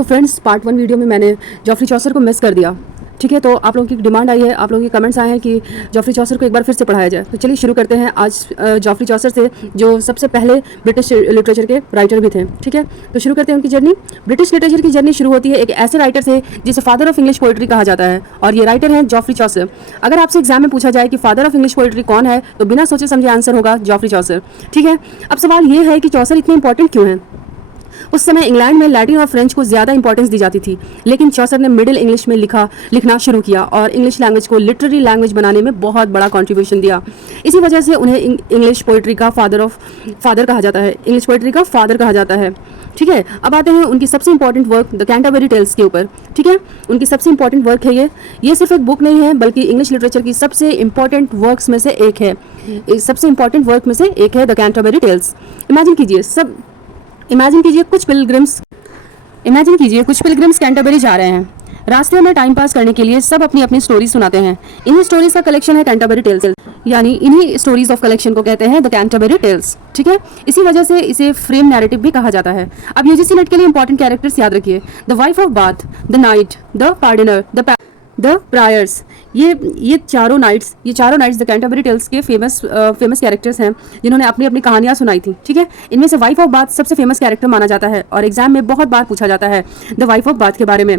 तो friends part 1 video में मैंने जॉफ्री चौसर को मिस कर दिया। ठीक है, तो आप लोगों की डिमांड आई है, आप लोगों के कमेंट्स आए हैं कि जॉफ्री चौसर को एक बार फिर से पढ़ाया जाए। तो चलिए शुरू करते हैं आज जॉफ्री चौसर से, जो सबसे पहले ब्रिटिश लिटरेचर के राइटर भी थे। ठीक है, तो शुरू करते हैं उनकी जर्नी। ब्रिटिश लिटरेचर की जर्नी शुरू होती है एक ऐसे राइटर से जिसे फादर ऑफ इंग्लिश पोइट्री कहा जाता है, और ये राइटर हैं जॉफ्री चौसर। अगर आपसे एग्जाम में पूछा जाए कि फादर ऑफ इंग्लिश पोइट्री कौन है, तो बिना सोचे समझे आंसर होगा जॉफ्री चौसर। ठीक है, अब सवाल ये है कि चौसर इतने इंपॉर्टेंट क्यों हैं। उस समय इंग्लैंड में लैटिन और फ्रेंच को ज़्यादा इंपॉर्टेंस दी जाती थी, लेकिन चौसर ने मिडिल इंग्लिश में लिखना शुरू किया और इंग्लिश लैंग्वेज को लिटरेरी लैंग्वेज बनाने में बहुत बड़ा कंट्रीब्यूशन दिया। इसी वजह से उन्हें इंग्लिश पोइट्री का फादर कहा जाता है, इंग्लिश पोइट्री का फादर कहा जाता है। ठीक है, अब आते हैं उनकी सबसे important work the Canterbury tales के ऊपर। ठीक है, उनकी सबसे इंपॉर्टेंट वर्क है ये सिर्फ एक बुक नहीं है, बल्कि इंग्लिश लिटरेचर की सबसे इंपॉर्टेंट वर्क्स में से एक है। सबसे इंपॉर्टेंट वर्क में से एक है द कैंटरबरी टेल्स। इमेजिन कीजिए कुछ पिलग्रिम्स कैंटरबरी जा रहे हैं। रास्ते में टाइम पास करने के लिए सब अपनी अपनी स्टोरी सुनाते हैं। इन्हीं स्टोरीज का कलेक्शन है कैंटरबरी टेल्स, यानी इन्हीं स्टोरीज ऑफ कलेक्शन को कहते हैं द कैंटरबरी टेल्स। ठीक है, इसी वजह से इसे फ्रेम नैरेटिव भी कहा जाता है। अब यूजीसी नेट के लिए इंपॉर्टेंट कैरेक्टर्स याद रखिए: the wife of Bath, the knight, the pardoner, the priors. ये चारों नाइट्स द कैंटरबरी टेल्स के फेमस कैरेक्टर्स हैं, जिन्होंने अपनी अपनी कहानियां सुनाई थी। ठीक है, इनमें से वाइफ ऑफ बाथ सबसे फेमस कैरेक्टर माना जाता है और एग्जाम में बहुत बार पूछा जाता है द वाइफ ऑफ बाथ के बारे में।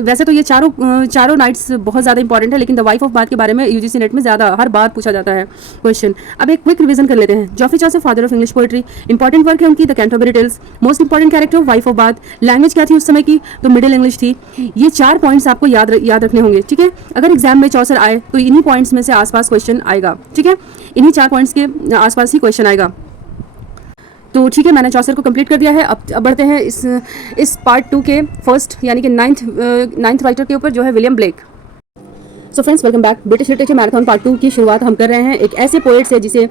वैसे तो ये चारों नाइट्स बहुत ज़्यादा इंपॉर्टेंट है, लेकिन द वाइफ ऑफ बाथ के बारे में यूजीसी नेट में ज़्यादा हर बार पूछा जाता है क्वेश्चन। अब एक क्विक रिवीजन कर लेते हैं। Geoffrey Chaucer father of English poetry, important work है उनकी the Canterbury Tales, most important character wife of Bath, language क्या थी उस समय की, तो मिडिल इंग्लिश थी। ये 4 पॉइंट्स आपको याद रखने होंगे। ठीक है, अगर एग्जाम में चौसर आए तो इन्हीं पॉइंट्स में से आसपास क्वेश्चन आएगा। ठीक है, इन्हीं 4 पॉइंट्स के आसपास ही क्वेश्चन आएगा। तो ठीक है, मैंने चौसर को कंप्लीट कर दिया है। अब बढ़ते हैं इस पार्ट 2 के फर्स्ट यानी कि नाइन्थ राइटर के ऊपर, जो है William Blake. So friends, welcome back. British literature marathon part 2 की शुरुआत हम कर रहे हैं एक ऐसे पोएट से जिसे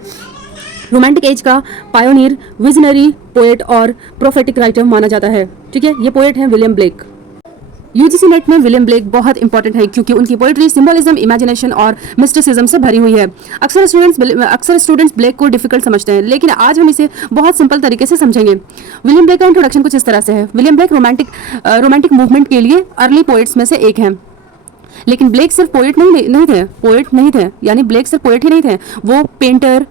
रोमांटिक एज का पायोनियर, विजनरी पोएट और प्रोफेटिक राइटर माना जाता है। ठीक है, ये पोएट हैं विलियम ब्लेक। यूजीसी नेट में विलियम ब्लेक बहुत इंपॉर्टेंट है क्योंकि उनकी पोइट्री सिंबलिज्म, इमेजिनेशन और मिस्टिसिज्म से भरी हुई है। अक्सर स्टूडेंट्स ब्लेक को डिफिकल्ट समझते हैं, लेकिन आज हम इसे बहुत सिंपल तरीके से समझेंगे। विलियम ब्लेक का इंट्रोडक्शन कुछ इस तरह से है। विलियम ब्लेक रोमांटिक मूवमेंट के लिए अर्ली पोइट्स में से एक हैं। लेकिन ब्लेक सिर्फ पोएट नहीं थे, यानी ब्लेक सिर्फ पोएट ही नहीं थे, वो पेंटर,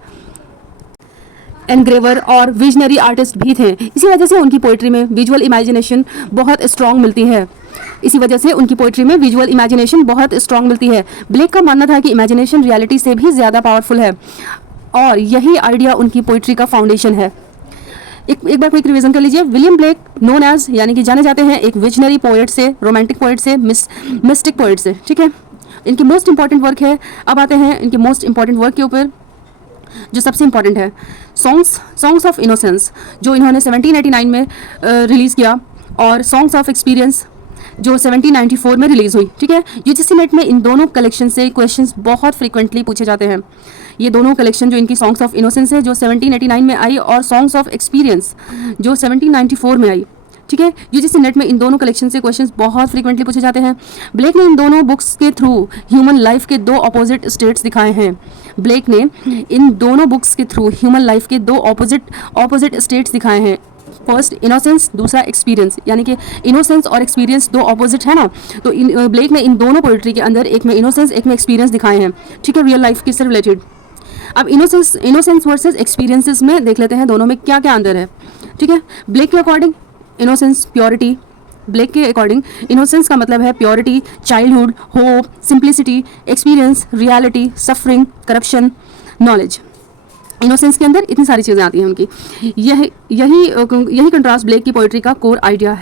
एनग्रेवर और विजनरी आर्टिस्ट भी थे। इसी वजह से उनकी पोइट्री में विजुअल इमेजिनेशन बहुत स्ट्रांग मिलती है। ब्लेक का मानना था कि इमेजिनेशन रियलिटी से भी ज़्यादा पावरफुल है, और यही आइडिया उनकी पोइट्री का फाउंडेशन है। एक बार क्विक रिवीजन कर लीजिए। विलियम ब्लेक नोन एज, यानी कि जाने जाते हैं एक विजनरी पोएट से, रोमांटिक पोएट से, मिस्टिक पोएट से। ठीक है, इनकी मोस्ट इंपॉर्टेंट वर्क है। अब आते हैं इनके मोस्ट इंपॉर्टेंट वर्क के ऊपर, जो सबसे इंपॉर्टेंट है सॉन्ग्स ऑफ इनोसेंस, जो इन्होंने 1789 में रिलीज़ किया, और सॉन्ग्स ऑफ एक्सपीरियंस जो 1794 में रिलीज़ हुई। ठीक है, यूजीसी नेट में इन दोनों कलेक्शन से क्वेश्चंस बहुत फ्रीक्वेंटली पूछे जाते हैं। ये दोनों कलेक्शन, जो इनकी सॉन्ग्स ऑफ इनोसेंस है जो 1789 में आई, और सॉन्ग्स ऑफ एक्सपीरियंस जो 1794 में आई। ठीक है, यूजीसी नेट में इन दोनों कलेक्शन से क्वेश्चंस बहुत फ्रीक्वेंटली पूछे जाते हैं। ब्लेक ने इन दोनों बुक्स के थ्रू ह्यूमन लाइफ के 2 ऑपोजिट स्टेट्स दिखाए हैं। फर्स्ट इनोसेंस, दूसरा एक्सपीरियंस, यानी कि इनोसेंस और एक्सपीरियंस 2 ऑपोजिट है ना। तो ब्लेक ने इन दोनों पोइट्री के अंदर एक में इनोसेंस, एक में एक्सपीरियंस दिखाए हैं। ठीक है, रियल लाइफ के से रिलेटेड। अब इनोसेंस वर्सेस एक्सपीरियंसेस में देख लेते हैं दोनों में क्या क्या अंतर है। ठीक है, ब्लेक के अकॉर्डिंग इनोसेंस प्योरिटी, ब्लेक के अकॉर्डिंग इनोसेंस का मतलब है purity, childhood, hope, simplicity. Experience reality, suffering, corruption, knowledge. Innocence के अंदर इतनी सारी चीज़ें आती हैं उनकी। यही कंट्रास्ट ब्लेक की पोइट्री का कोर आइडिया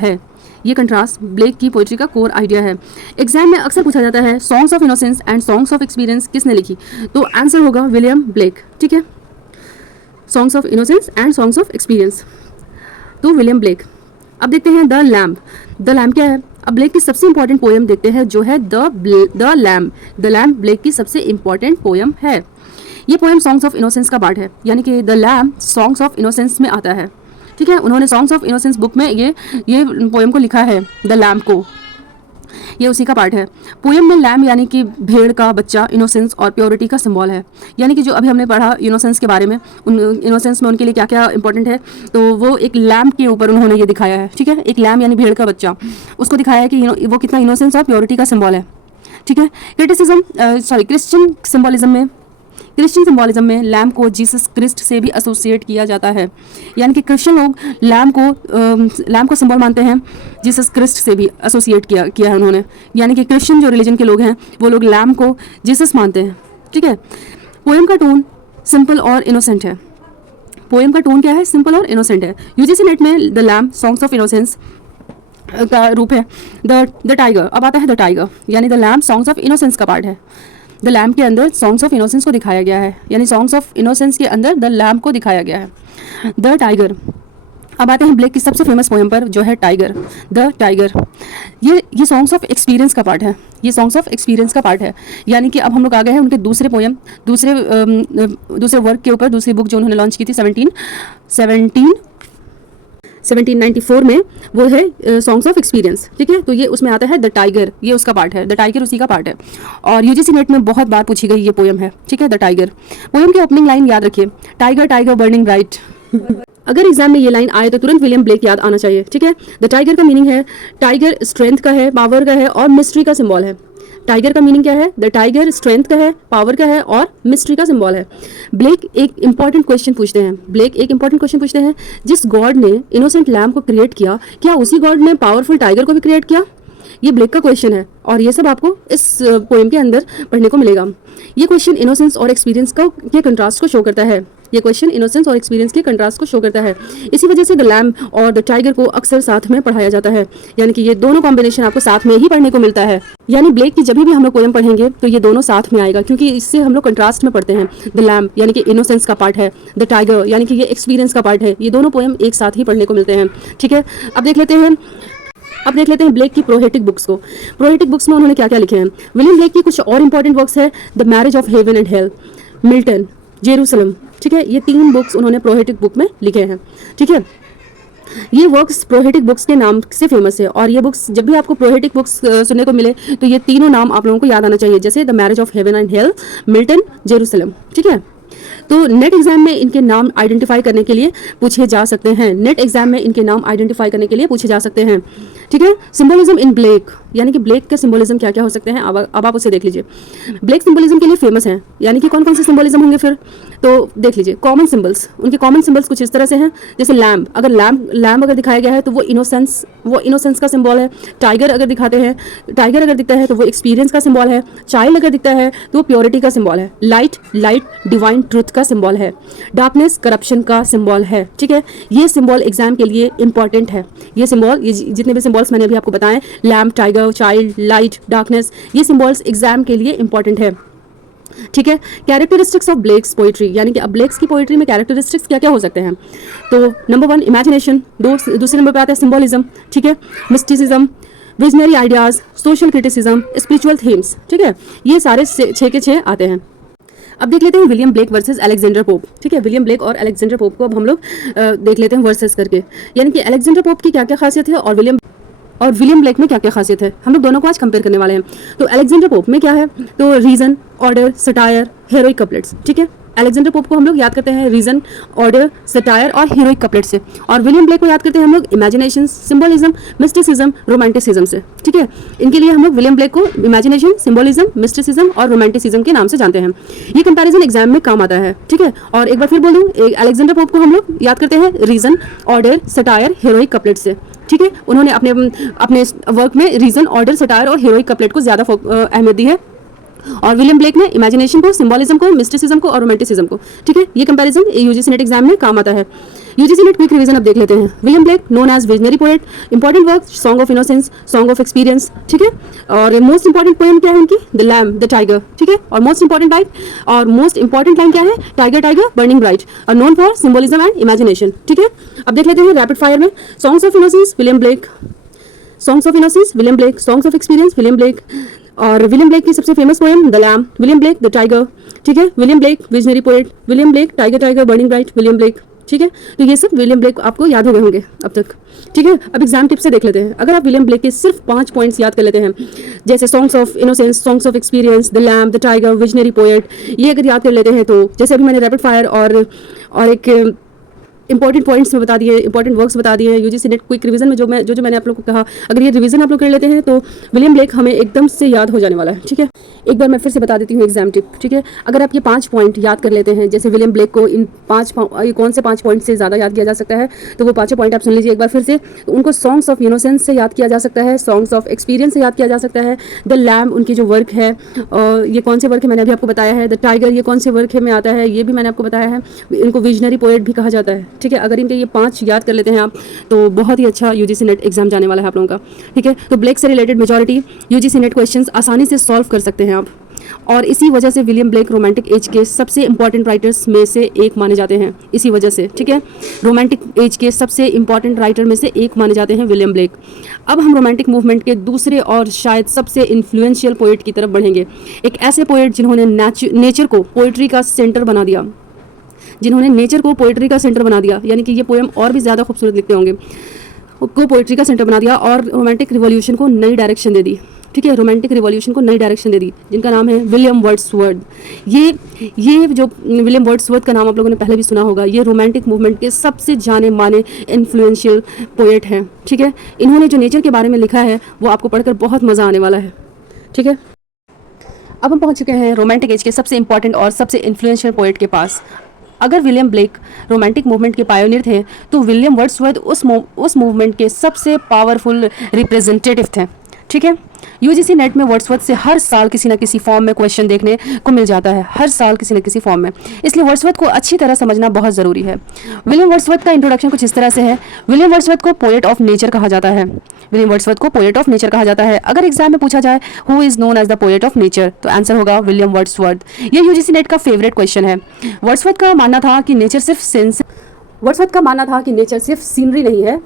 है। एग्जाम में अक्सर पूछा जाता है songs of innocence and songs of experience किसने लिखी, तो आंसर होगा विलियम ब्लेक। ठीक है, songs of innocence and songs of experience, तो विलियम ब्लेक। अब देखते हैं द लैम्प क्या है। अब ब्लेक की सबसे इंपॉर्टेंट पोएम देखते हैं, जो है द लैम्प ब्लेक की सबसे इंपॉर्टेंट पोएम है। ये पोएम सॉन्ग्स ऑफ इनोसेंस का पार्ट है, यानी कि the lamp songs of innocence में आता है। ठीक है, उन्होंने सॉन्ग्स ऑफ इनोसेंस बुक में ये पोएम को लिखा है, द लैम्प को। ये उसी का पार्ट है। पोएम में लैम यानी कि भेड़ का बच्चा इनोसेंस और प्योरिटी का सिंबल है। यानी कि जो अभी हमने पढ़ा इनोसेंस के बारे में, उन इनोसेंस में उनके लिए क्या क्या इंपॉर्टेंट है, तो वो एक लैम के ऊपर उन्होंने ये दिखाया है। ठीक है, एक लैम यानी भेड़ का बच्चा, उसको दिखाया है कि वो कितना इनोसेंस और प्योरिटी का सिंबल है। ठीक है, क्रिश्चियन सिंबलिज्म में लैम को जीसस क्रिस्ट से भी एसोसिएट किया जाता है। यानी कि क्रिश्चियन लोग लैम को सिंबल मानते हैं, जीसस क्रिस्ट से भी एसोसिएट किया है उन्होंने। यानी कि क्रिश्चियन जो रिलीजन के लोग हैं वो लोग लैम को जीसस मानते हैं। ठीक है, पोएम का टोन सिंपल और इनोसेंट है। पोएम का टोन क्या है? सिंपल और इनोसेंट है। यूजीसी नेट में the lamb songs of innocence का रूप है द टाइगर। अब आता है द टाइगर, यानी the lamb songs of innocence का पार्ट है। द लैम्प के अंदर सॉन्ग्स ऑफ इनोसेंस को दिखाया गया है, यानी सॉन्ग्स ऑफ इनोसेंस के अंदर द लैम्प को दिखाया गया है। The tiger. अब आते हैं ब्लेक की सबसे फेमस पोएम पर, जो है टाइगर, द टाइगर। ये सॉन्ग्स ऑफ एक्सपीरियंस का पार्ट है। ये सॉन्ग्स ऑफ एक्सपीरियंस का पार्ट है, यानी कि अब हम लोग आ गए हैं उनके दूसरे पोएम, दूसरे वर्क के ऊपर, दूसरी बुक जो उन्होंने लॉन्च की थी 1794 में, वो है सॉन्ग्स ऑफ एक्सपीरियंस। ठीक है, तो ये उसमें आता है द टाइगर, ये उसका पार्ट है। द टाइगर उसी का पार्ट है और यूजीसी नेट में बहुत बार पूछी गई ये पोएम है। ठीक है, द टाइगर। पोएम की ओपनिंग लाइन याद रखिए, टाइगर टाइगर बर्निंग ब्राइट। अगर एग्जाम में ये लाइन आए तो तुरंत विलियम ब्लेक याद आना चाहिए। ठीक है, द टाइगर का मीनिंग है, टाइगर स्ट्रेंथ का है, पावर का है और मिस्ट्री का सिंबल है। टाइगर का मीनिंग क्या है? द टाइगर स्ट्रेंथ का है, पावर का है और मिस्ट्री का सिंबल है। ब्लेक एक इंपॉर्टेंट क्वेश्चन पूछते हैं, जिस गॉड ने इनोसेंट लैम को क्रिएट किया, क्या उसी गॉड ने पावरफुल टाइगर को भी क्रिएट किया? ये ब्लेक का क्वेश्चन है और ये सब आपको इस पोएम के अंदर पढ़ने को मिलेगा। ये क्वेश्चन इनोसेंस और एक्सपीरियंस के कंट्रास्ट को शो करता है। इसी वजह से द लैम और द टाइगर को अक्सर साथ में पढ़ाया जाता है, यानी कि ये दोनों कॉम्बिनेशन आपको साथ में ही पढ़ने को मिलता है। यानी ब्लेक की जब भी हम लोग पोएम पढ़ेंगे तो ये दोनों साथ में आएगा, क्योंकि इससे हम लोग कंट्रास्ट में पढ़ते हैं। द लैम यानी कि इनोसेंस का पार्ट है, द टाइगर यानी कि ये एक्सपीरियंस का पार्ट है। ये दोनों पोएम एक साथ ही पढ़ने को मिलते हैं। ठीक है, अब देख लेते हैं ब्लेक की प्रोहेटिक बुक्स को। प्रोहेटिक बुक्स में उन्होंने क्या क्या लिखे हैं? विलियम ब्लेक की कुछ और इंपॉर्टेंट वर्क्स है, the marriage of heaven and hell, Milton, Jerusalem. ठीक है, ये 3 बुक्स उन्होंने प्रोहेटिक बुक में लिखे हैं। ठीक है, ये वर्क्स प्रोहेटिक बुक्स के नाम से फेमस है और ये बुक्स, जब भी आपको प्रोहेटिक बुक्स सुनने को मिले तो ये तीनों नाम आप लोगों को याद आना चाहिए, जैसे the marriage of heaven and hell, Milton, Jerusalem. ठीक है, तो नेट एग्जाम में इनके नाम आइडेंटिफाई करने के लिए पूछे जा सकते हैं। ठीक है, सिंबलिज्म इन ब्लेक, यानी कि ब्लेक के सिंबलिज्म क्या क्या हो सकते हैं, अब आप उसे देख लीजिए। ब्लेक सिंबलिज्म के लिए फेमस है, यानी कि कौन कौन से सिंबलिज्म होंगे फिर, तो देख लीजिए। कॉमन सिंबल्स, उनके कॉमन सिंबल्स कुछ इस तरह से हैं, जैसे लैम्प, अगर लैम्प अगर दिखाया गया है तो वो इनोसेंस का सिंबल है। टाइगर अगर दिखता है तो वो एक्सपीरियंस का सिंबल है। चाइल्ड अगर दिखता है तो वो प्योरिटी का सिंबल है। लाइट डिवाइन ट्रुथ का सिंबल है। डार्कनेस करप्शन का सिंबल है। ठीक है, ये सिंबल एग्जाम के लिए इंपॉर्टेंट है। ये जितने भी सिंबल्स मैंने अभी आपको बताए, lamp, tiger, child, light, darkness, ये सिंबल्स एग्जाम के लिए इंपॉर्टेंट है। ठीक है, कैरेक्टरिस्टिक्स ऑफ ब्लेक्स पोइट्री, यानी कि अब ब्लेक्स की पोइट्री में कैरेक्टरिस्टिक्स क्या क्या हो सकते हैं, तो नंबर 1 इमेजिनेशन, दूसरे नंबर पे आता है सिंबलिज्म। ठीक है, mysticism, visionary ideas, social criticism, spiritual themes. ठीक है, ये सारे 6 के 6 आते हैं। अब देख लेते हैं William black versus Alexander pope. ठीक है, विलियम ब्लेक और अलेक्जेंडर पोप को अब हम लोग देख लेते हैं वर्सेस करके, यानी कि अलेक्जेंडर पोप की क्या क्या खासियत है और विलियम ब्लेक में क्या क्या खासियत है, हम लोग दोनों को आज कंपेयर करने वाले हैं। तो अलेक्जेंडर पोप में क्या है, तो reason, order, satire, heroic couplets. ठीक है, अलेक्जेंडर पोप को हम लोग याद करते हैं रीजन, ऑर्डर, सटायर और हीरोइक कपलेट से, और विलियम ब्लेक को याद करते हैं हम लोग इमेजिनेशन, सिंबलिज्म, मिस्टिसिज्म, रोमांटिसिज्म से। ठीक है, इनके लिए हम लोग विलियम ब्लेक को इमेजिनेशन, सिंबलिज्म, मिस्टिसिज्म और रोमांटिसिज्म के नाम से जानते हैं। ये कंपैरिजन एग्जाम में काम आता है। ठीक है, और एक बार फिर बोल दूं, अलेक्जेंडर पोप को हम लोग याद करते हैं reason, order, satire, heroic couplet से। ठीक है, उन्होंने अपने वर्क में रीजन, ऑर्डर, सटायर और हीरोइक कपलेट को ज्यादा अहमियत दी है, और विलियम ब्लेक ने इमेजिनेशन को, सिंबलिज्म को, मिस्टिसिज्म को और रोमांटिसिज्म को। ठीक है, ये कंपैरिजन यूजीसी नेट एग्जाम में काम आता है। यूजीसी नेट क्विक रिवीजन अब देख लेते हैं। William Blake known as visionary poet, important work song of innocence, song of experience. ठीक है, और मोस्ट इंपॉर्टेंट पोएम क्या है उनकी, द लैम्प, द टाइगर। ठीक है, और मोस्ट इंपॉर्टेंट लाइन क्या है, टाइगर टाइगर बर्निंग ब्राइट, और known for symbolism and imagination. ठीक है, अब देख लेते हैं रैपिड फायर में। Songs of innocence William Blake, songs of experience William Blake, और विलियम ब्लेक की सबसे famous poem the lamp, William Blake, the tiger. ठीक है, William Blake visionary poet, William Blake, tiger tiger burning bright, William Blake. ठीक है, तो ये सब विलियम ब्लेक आपको याद हो गए होंगे अब तक। ठीक है, अब एग्जाम टिप से देख लेते हैं। अगर आप विलियम ब्लेक के सिर्फ 5 पॉइंट्स याद कर लेते हैं, जैसे songs of innocence, songs of experience, the lamb, the tiger, visionary poet, ये अगर याद कर लेते हैं तो जैसे अभी मैंने रैपिड फायर और एक इंपॉर्टेंट पॉइंट्स में बता दिए, इंपॉर्टेंट वर्क्स बता दिए यूजीसी नेट क्विक रिवीजन में जो मैंने आप लोग को कहा, अगर ये रिवीजन आप लोग कर लेते हैं तो विलियम ब्लेक हमें एकदम से याद हो जाने वाला है। ठीक है, एक बार मैं फिर से बता देती हूँ एग्जाम टिप। ठीक है, अगर आप ये 5 पॉइंट याद कर लेते हैं, जैसे विलियम ब्लेक को इन ये कौन से 5 पॉइंट से ज़्यादा याद किया जा सकता है, तो वो 5 पॉइंट आप सुन लीजिए एक बार फिर से। तो उनको सॉन्ग्स ऑफ इनोसेंस से याद किया जा सकता है, सॉन्ग्स ऑफ एक्सपीरियंस से याद किया जा सकता है, द लैम्ब उनकी जो वर्क है, ये कौन से वर्क है मैंने अभी आपको बताया है, द टाइगर ये कौन से वर्क है में आता है, ये भी मैंने आपको बताया है, इनको विजनरी पोएट भी कहा जाता है। ठीक है, अगर इनके ये 5 याद कर लेते हैं आप तो बहुत ही अच्छा यूजीसी नेट एग्जाम जाने वाला है आप लोगों का। ठीक है, तो ब्लेक से related majority UGC net questions आसानी से सॉल्व कर सकते हैं आप, और इसी वजह से विलियम ब्लेक रोमांटिक एज के सबसे इंपॉर्टेंट राइटर्स में से एक माने जाते हैं, इसी वजह से। ठीक है, रोमांटिक एज के सबसे इंपॉर्टेंट राइटर में से एक माने जाते हैं विलियम ब्लेक। अब हम रोमांटिक मूवमेंट के दूसरे और शायद सबसे इन्फ्लुएंशियल पोएट की तरफ बढ़ेंगे, एक ऐसे पोएट जिन्होंने नेचर को पोएट्री का सेंटर बना दिया, जिन्होंने नेचर को पोएट्री का सेंटर बना दिया, यानी कि ये पोएम और भी ज़्यादा खूबसूरत लिखते होंगे, को पोएट्री का सेंटर बना दिया और रोमांटिक रिवॉल्यूशन को नई डायरेक्शन दे दी। ठीक है, रोमांटिक रिवॉल्यूशन को नई डायरेक्शन दे दी, जिनका नाम है विलियम वर्ड्सवर्थ। ये जो विलियम वर्ड्सवर्थ का नाम आप लोगों ने पहले भी सुना होगा, ये रोमांटिक मूवमेंट के सबसे जाने माने इन्फ्लुएंशियल पोएट हैं। ठीक है, इन्होंने जो नेचर के बारे में लिखा है वो आपको पढ़कर बहुत मज़ा आने वाला है। ठीक है, अब हम पहुँच चुके हैं रोमांटिक एज के सबसे इंपॉर्टेंट और सबसे इन्फ्लुएंशियल पोएट के पास। अगर विलियम ब्लेक रोमांटिक मूवमेंट के पायोनियर थे तो विलियम वर्ड्सवर्थ उस मूवमेंट के सबसे पावरफुल रिप्रेजेंटेटिव थे। ठीक है, यूजीसी नेट में वर्ड्सवर्थ से हर साल किसी न किसी फॉर्म में क्वेश्चन देखने को मिल जाता है, हर साल किसी न किसी फॉर्म में, इसलिए वर्ड्सवर्थ को अच्छी तरह समझना बहुत ज़रूरी है। विलियम वर्ड्सवर्थ का इंट्रोडक्शन कुछ इस तरह से है। विलियम वर्ड्सवर्थ को पोएट ऑफ नेचर कहा जाता है। विलियम वर्ड्सवर्थ को पोएट ऑफ नेचर कहा जाता है। अगर एग्जाम में पूछा जाए who is known as the poet of nature, तो आंसर होगा विलियम वर्ड्सवर्थ। ये यूजीसी नेट का फेवरेट क्वेश्चन है। वर्ड्सवर्थ का मानना था कि नेचर सिर्फ सीनरी नहीं है,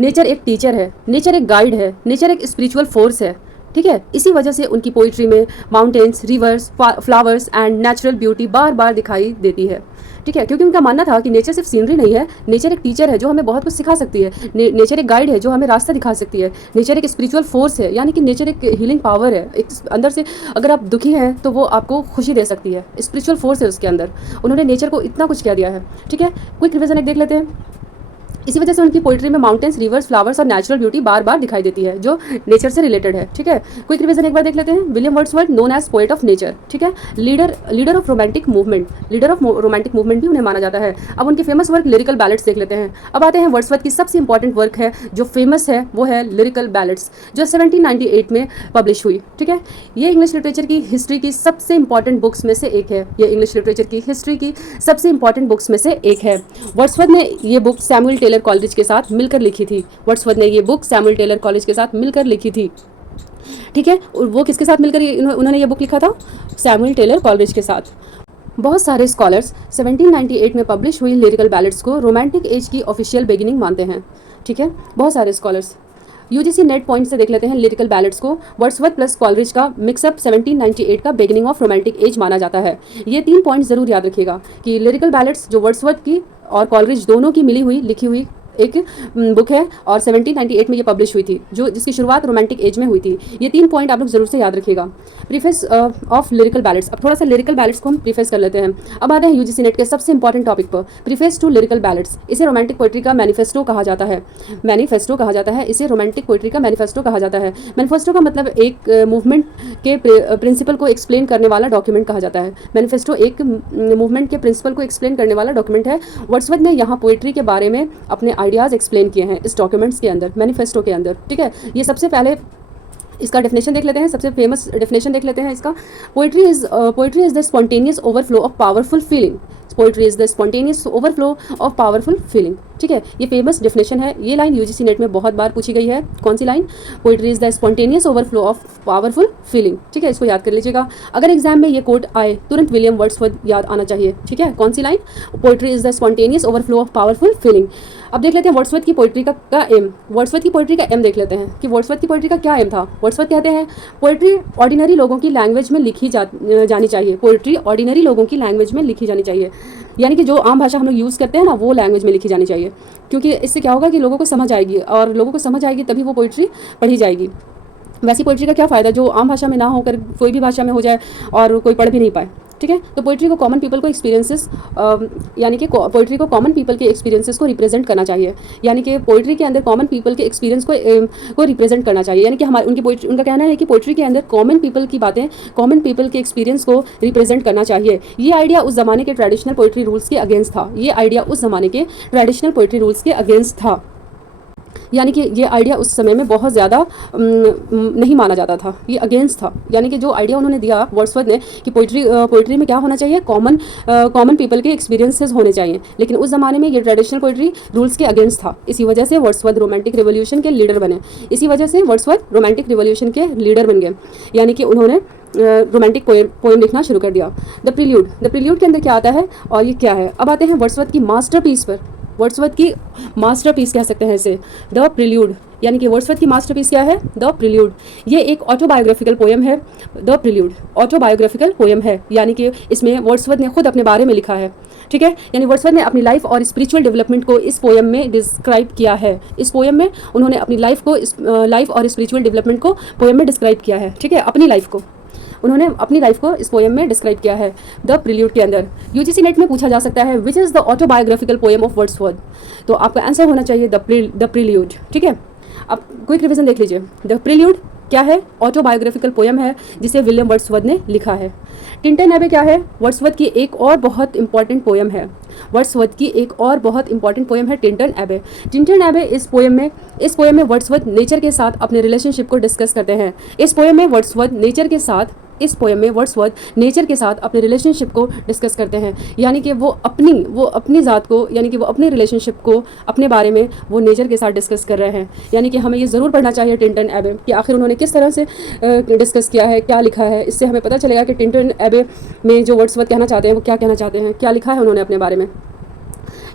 नेचर एक टीचर है, नेचर एक गाइड है, नेचर एक स्पिरिचुअल फोर्स है। ठीक है, इसी वजह से उनकी पोइट्री में mountains, rivers, flowers and natural beauty बार बार दिखाई देती है। ठीक है, क्योंकि उनका मानना था कि नेचर सिर्फ सीनरी नहीं है, नेचर एक टीचर है जो हमें बहुत कुछ सिखा सकती है, नेचर एक गाइड है जो हमें रास्ता दिखा सकती है, नेचर एक स्पिरिचुअल फोर्स है, यानी कि नेचर एक हीलिंग पावर है। एक अंदर से अगर आप दुखी हैं तो वो आपको खुशी दे सकती है, स्पिरिचुअल फोर्स है उसके अंदर। उन्होंने नेचर को इतना कुछ कह दिया है। ठीक है, क्विक रिवीजन एक देख लेते हैं। इसी वजह से उनकी पोइट्री में माउंटेन्स, रिवर्स, फ्लावर्स और नेचुरल ब्यूटी बार बार दिखाई देती है जो नेचर से रिलेटेड है। ठीक है, क्विक रिवीजन एक बार देख लेते हैं। William Wordsworth known as poet of nature. ठीक है, लीडर ऑफ रोमांटिक मूवमेंट भी उन्हें माना जाता है। अब उनके फेमस वर्क लिरिकल बैलेट्स देख लेते हैं। अब आते हैं वर्ड्सवर्थ की सबसे इंपॉर्टेंट वर्क है जो फेमस है, वो है लिरिकल बैलेट्स, जो 1798 में पब्लिश हुई। ठीक है, ये इंग्लिश लिटरेचर की हिस्ट्री की सबसे इंपॉर्टेंट बुक्स में से एक है। ये इंग्लिश लिटरेचर की हिस्ट्री की सबसे इंपॉर्टेंट बुक्स में से एक है। वर्ड्सवर्थ ने ये बुक सैमुअल टेलर कॉलेरिज के साथ मिलकर लिखी थी। वर्ड्सवर्थ ने ये बुक सैमुअल टेलर कॉलेरिज के साथ मिलकर लिखी थी। ठीक है, वो किसके साथ मिलकर उन्होंने ये बुक लिखा था? सैमुअल टेलर कॉलेरिज के साथ। बहुत सारे स्कॉलर्स 1798 में पब्लिश हुई लिरिकल बैलेट्स को रोमांटिक एज की ऑफिशियल बिगिनिंग मानते हैं। ठीक है, बहुत सारे स्कॉलर्स। यूजीसी नेट पॉइंट से देख लेते हैं लिरिकल बैलेट्स को। वर्ड्सवर्थ प्लस कॉलेरिज का मिक्सअप 1798 का बिगिनिंग ऑफ रोमांटिक एज माना जाता है। ये 3 पॉइंट जरूर याद रखिएगा कि लिरिकल बैलेट्स जो वर्ड्सवर्थ की और कॉलेरिज दोनों की मिली हुई लिखी हुई एक बुक है और 1798 में ये पब्लिश हुई थी, जो जिसकी शुरुआत रोमांटिक एज में हुई थी। ये 3 पॉइंट आप लोग जरूर से याद रखिएगा। Preface of lyrical ballads. अब थोड़ा सा लिरिकल बैलेट्स को हम प्रीफेस कर लेते हैं। अब आते हैं यूजीसी नेट के सबसे इंपॉर्टेंट टॉपिक पर, प्रीफेस टू लिरिकल बैलेट्स। इसे रोमांटिक पोइट्री का मैनिफेस्टो कहा जाता है। इसे रोमांटिक पोइट्री का मैनिफेस्टो कहा जाता है। मैनिफेस्टो का मतलब एक मूवमेंट के प्रिंसिपल को एक्सप्लेन करने वाला डॉक्यूमेंट कहा जाता है। मैनिफेस्टो एक मूवमेंट के प्रिंसिपल को एक्सप्लेन करने वाला डॉक्यूमेंट है। वर्ड्सवर्थ ने यहाँ पोइट्री के बारे में अपने आइडियाज़ एक्सप्लेन किए हैं इस डॉक्यूमेंट्स के अंदर, मैनिफेस्टो के अंदर। ठीक है, ये सबसे पहले इसका डेफिनेशन देख लेते हैं, सबसे फेमस डेफिनेशन देख लेते हैं इसका। Poetry is the spontaneous overflow of powerful feeling. Poetry is the spontaneous overflow of powerful feeling. ठीक है, ये फेमस डेफिनेशन है। ये लाइन यूजीसी नेट में बहुत बार पूछी गई है। कौन सी line? Poetry is the spontaneous overflow of powerful feeling. ठीक है, इसको याद कर लीजिएगा। अगर एग्जाम में ये कोट आए तुरंत विलियम वर्ड्सवर्थ याद आना चाहिए। ठीक है, कौन सी line? Poetry is the spontaneous overflow of powerful feeling. अब देख लेते हैं वर्ड्सवर्थ की पोइट्री का एम। वर्ड्सवर्थ की पोइट्री का एम देख लेते हैं कि वर्ड्सवर्थ की पोइट्री का क्या एम था। वर्ड्सवर्थ कहते हैं पोइट्री ऑर्डिनरी लोगों की लैंग्वेज में लिखी जानी चाहिए। पोइट्री ऑर्डिनरी लोगों की लैंग्वेज में लिखी जानी चाहिए, यानी कि जो आम भाषा हम लोग यूज़ करते हैं ना, वो लैंग्वेज में लिखी जानी चाहिए। क्योंकि इससे क्या होगा कि लोगों को समझ आएगी, और लोगों को समझ आएगी तभी वो पोइट्री पढ़ी जाएगी। वैसी पोइट्री का क्या फ़ायदा जो आम भाषा में ना होकर कोई भी भाषा में हो जाए और कोई पढ़ भी नहीं पाए। ठीक है, तो पोइट्री को कॉमन पीपल को एक्सपीरियंसेस, यानी कि पोइट्री को कॉमन पीपल के एक्सपीरियंसेस को रिप्रेजेंट करना चाहिए। यानी कि पोइट्री के अंदर कॉमन पीपल के एक्सपीरियंस को रिप्रेजेंट करना चाहिए। यानी कि हमारे उनका कहना है कि पोइट्री के अंदर कॉमन पीपल की बातें, कॉमन पीपल के एक्सपीरियंस को रिप्रेजेंट करना चाहिए। ये आइडिया उस ज़माने के ट्रेडिशनल पोइट्री रूल्स के अगेंस्ट था। ये आइडिया उस ज़माने के ट्रेडिशनल पोइट्री रूल्स के अगेंस्ट था। यानी कि ये आइडिया उस समय में बहुत ज़्यादा नहीं माना जाता था, ये अगेंस्ट था। यानी कि जो आइडिया उन्होंने दिया वर्ड्सवर्थ ने कि पोइट्री में क्या होना चाहिए, कॉमन पीपल के एक्सपीरियंसेस होने चाहिए, लेकिन उस ज़माने में ये ट्रेडिशनल पोइट्री रूल्स के अगेंस्ट था। इसी वजह से वर्ड्सवर्थ रोमांटिक रिवॉल्यूशन के लीडर बने। इसी वजह से वर्ड्सवर्थ रोमांटिक रिवॉल्यूशन के लीडर बन गए, यानी कि उन्होंने रोमांटिक पोएम लिखना शुरू कर दिया। द प्रील्यूड के अंदर क्या आता है और ये क्या है? अब आते हैं वर्ड्सवर्थ की मास्टरपीस पर। वर्ड्सवर्थ की मास्टरपीस कह सकते हैं इसे, द प्रील्यूड। यानी कि वर्ड्सवर्थ की मास्टरपीस क्या है? The prelude. ये एक ऑटोबायोग्राफिकल पोएम है। द प्रील्यूड ऑटोबायोग्राफिकल पोएम है, यानी कि इसमें वर्ड्सवर्थ ने खुद अपने बारे में लिखा है। ठीक है, यानी वर्ड्सवर्थ ने अपनी लाइफ और स्पिरिचुअल डेवलपमेंट को इस पोएम में डिस्क्राइब किया है। इस पोएम में उन्होंने अपनी लाइफ और स्पिरिचुअल डेवलपमेंट को पोएम में डिस्क्राइब किया है। ठीक है, अपनी लाइफ को उन्होंने अपनी लाइफ को इस पोएम में डिस्क्राइब किया है द प्रील्यूड के अंदर। यूजीसी नेट में पूछा जा सकता है which is the autobiographical poem of Wordsworth, तो आपका आंसर होना चाहिए द प्रील्यूड। ठीक है, अब क्विक रिवीजन देख लीजिए। द प्रील्यूड क्या है? ऑटोबायोग्राफिकल पोएम है जिसे विलियम वर्ड्सवर्थ ने लिखा है। टिंटन एबे क्या है? वर्ड्सवर्थ की एक और बहुत इंपॉर्टेंट पोएम है। वर्ड्सवर्थ की एक और बहुत इंपॉर्टेंट पोएम है टिंटन एबे। टिंटन एबे इस पोएम में वर्ड्सवर्थ नेचर के साथ अपने रिलेशनशिप को डिस्कस करते हैं। इस पोएम में वर्ड्सवर्थ नेचर के साथ अपने रिलेशनशिप को डिस्कस करते हैं। यानी कि वो अपनी ज़ात को, यानी कि वो अपने रिलेशनशिप को, अपने बारे में वो नेचर के साथ डिस्कस कर रहे हैं। यानी कि हमें ये ज़रूर पढ़ना चाहिए टिंटन एबे कि आखिर उन्होंने किस तरह से डिस्कस किया है, क्या लिखा है। इससे हमें पता चलेगा कि टिंटन एबे में जो वर्ड्सवर्थ कहना चाहते हैं वो क्या कहना चाहते हैं, क्या लिखा है उन्होंने अपने बारे में।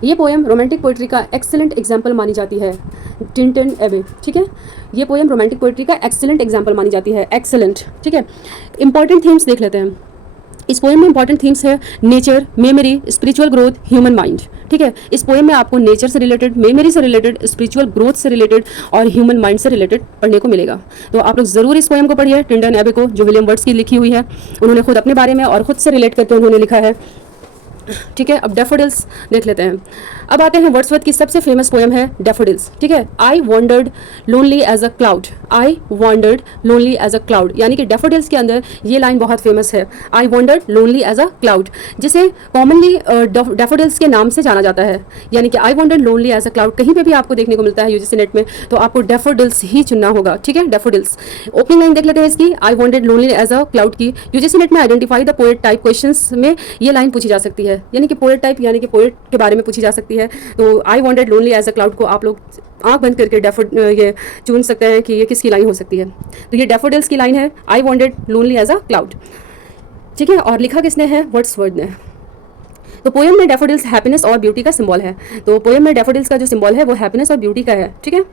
ये पोएम रोमांटिक पोइट्री का एक्सेलेंट एग्जाम्पल मानी जाती है, टिंटन एबे। ठीक है, ये पोएम रोमांटिक पोइट्री का एक्सेलेंट एग्जाम्पल मानी जाती है, एक्सेलेंट। ठीक है, इंपॉर्टेंट थीम्स देख लेते हैं। इस पोएम में इंपॉर्टेंट थीम्स है nature, memory, spiritual growth, human mind. ठीक है, इस पोएम में आपको नेचर से रिलेटेड, मेमोरी से रिलेटेड, स्पिरिचुअल ग्रोथ से रिलेटेड और ह्यूमन माइंड से रिलेटेड पढ़ने को मिलेगा। तो आप लोग ज़रूर इस पोएम को पढ़िए, टिंटन एबे को, जो विलियम वर्ड्स की लिखी हुई है। उन्होंने खुद अपने बारे में और खुद से रिलेट करके उन्होंने लिखा है। ठीक है, अब डैफोडिल्स देख लेते हैं। अब आते हैं वर्ड्सवर्थ की सबसे फेमस पोएम है डैफोडिल्स। ठीक है, I wandered lonely as a cloud, I wandered lonely as a cloud. यानी कि डैफोडिल्स के अंदर ये लाइन बहुत फेमस है, I wandered lonely as a cloud, जिसे कॉमनली डैफोडिल्स के नाम से जाना जाता है। यानी कि I wandered lonely as a cloud कहीं पे भी आपको देखने को मिलता है यूजीसी नेट में, तो आपको डैफोडिल्स ही चुनना होगा। ठीक है, डैफोडिल्स। ओपनिंग लाइन देख लेते हैं इसकी, I wandered lonely as a cloud की। यूजीसी नेट में identify the poet type questions में ये लाइन पूछी जा सकती है, यानी कि पोएट टाइप, यानी कि पोएट के बारे में पूछी जा सकती है। तो I wanted lonely as a cloud को आप लोग आंख बंद करके ये चुन सकते हैं कि ये किसकी लाइन हो सकती है। तो ये डैफोडिल्स की लाइन है, I wanted lonely as a cloud. ठीक है, और लिखा किसने है? वर्ड्सवर्थ ने। तो पोएम में डैफोडिल्स हैप्पीनेस और ब्यूटी का सिंबल है। तो पोएम में डैफोडिल्स का जो सिंबल है वो हैप्पीनेस और ब्यूटी का है। ठीक है,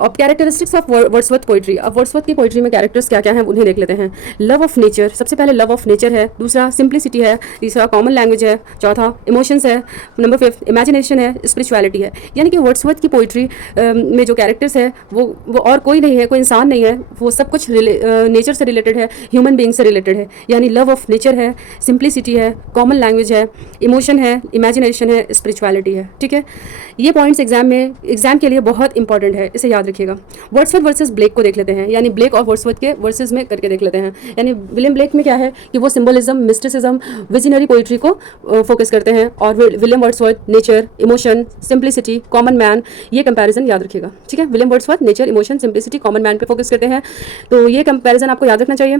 अब कैरेक्टरिस्टिक्स ऑफ वर्ड्सवर्थ पोइट्री। अब वर्ड्सवर्थ की पोइट्री में कैरेक्टर्स क्या क्या हैं उन्हें देख लेते हैं। लव ऑफ नेचर, सबसे पहले लव ऑफ नेचर है। दूसरा सिंप्लिसिटी है। तीसरा कॉमन लैंग्वेज है। चौथा इमोशंस है। नंबर 5 इमेजिनेशन है, स्पिरिचुअलिटी है। यानी कि वर्ड्सवर्थ की पोइट्री में जो कैरेक्टर्स है वो और कोई नहीं है, कोई इंसान नहीं है, वो सब कुछ नेचर से रिलेटेड है, ह्यूमन बीइंग से रिलेटेड है। यानी लव ऑफ नेचर है, सिंप्लिसिटी है, कॉमन लैंग्वेज है, इमोशन है, इमेजिनेशन है, स्पिरिचुअलिटी है। ठीक है, ये पॉइंट्स एग्जाम के लिए बहुत इंपॉर्टेंट है, इसे याद याद रखिएगा। वर्ड्सवर्थ वर्सेस ब्लेक को देख लेते हैं, यानी ब्लेक और वर्ड्सवर्थ के वर्सेस में करके देख लेते हैं। यानी विलियम ब्लेक में क्या है कि वो सिंबलिज्म, मिस्टिसिज्म, विजनरी पोइट्री को फोकस करते हैं, और William Wordsworth nature, emotion, simplicity, common man, ये कंपैरिजन याद रखिएगा। ठीक है, William Wordsworth nature, emotion, simplicity, common man पे फोकस करते हैं, तो ये कंपैरिजन आपको याद रखना चाहिए।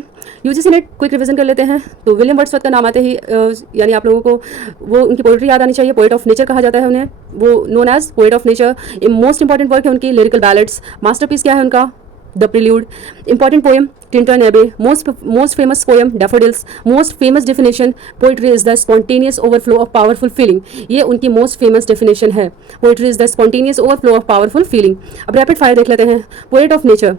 यूजीसी नेट क्विक रिवीजन कर लेते हैं। तो विलियम वर्ड्सवर्थ का नाम आते ही यानी आप लोगों को वो उनकी पोइट्री याद आनी चाहिए। पोएट ऑफ नेचर कहा जाता है उन्हें, वो known as poet of nature. Most important work है उनकी लिरिकल बैलेड्स। मास्टरपीस क्या है उनका? The prelude. Important poem Tintern Abbey. Most famous poem daffodils. Most famous definition poetry is the spontaneous overflow of powerful feeling, ये उनकी most famous definition है। Poetry is the spontaneous overflow of powerful feeling. अब rapid fire देख लेते हैं। Poet of nature,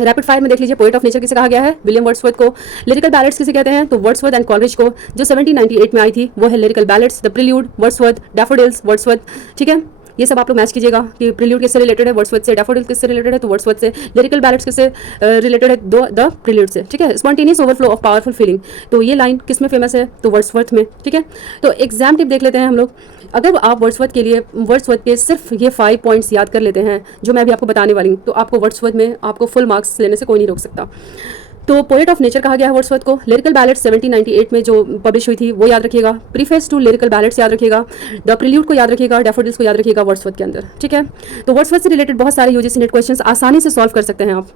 rapid fire में देख लीजिए, पोएट ऑफ नेचर किसे कहा गया है? विलियम वर्ड्सवर्थ को। लिरिकल बैलेड्स किसे कहते हैं? तो वर्ड्सवर्थ एंड कॉलरिज को, जो 1798 में आई थी, वो है lyrical ballads. The prelude Wordsworth, daffodils Wordsworth. ठीक है, ये सब आप लोग मैच कीजिएगा कि प्रिल्यूड किससे रिलेटेड है? वर्ड्सवर्थ से। डैफोडिल किससे रिलेटेड है? तो वर्ड्सवर्थ से। लिरिकल बैलेड्स किससे रिलेटेड है? द प्रिल्यूड से। ठीक है, spontaneous overflow of powerful feeling, तो ये लाइन किस में फेमस है? तो वर्ड्सवर्थ में। ठीक है, तो एग्जाम टिप देख लेते हैं हम लोग। अगर आप वर्ड्सवर्थ के लिए वर्ड्सवर्थ के सिर्फ ये 5 पॉइंट्स याद कर लेते हैं जो मैं अभी आपको बताने वाली हूँ, तो आपको वर्ड्सवर्थ में आपको फुल मार्क्स लेने से कोई नहीं रोक सकता। तो पोएट ऑफ नेचर कहा गया है वर्ड्सवर्थ को। लिरिकल बैलेड्स 1798 में जो पब्लिश हुई थी वो याद रखिएगा। प्रीफेस टू लिरिकल बैलेड्स याद रखिएगा। द प्रिल्यूड को याद रखिएगा। डैफोडिल्स को याद रखिएगा वर्ड्सवर्थ के अंदर। ठीक है, तो वर्ड्सवर्थ से रिलेटेड बहुत सारे यूजीसी नेट क्वेश्चंस आसानी से सॉल्व कर सकते हैं आप,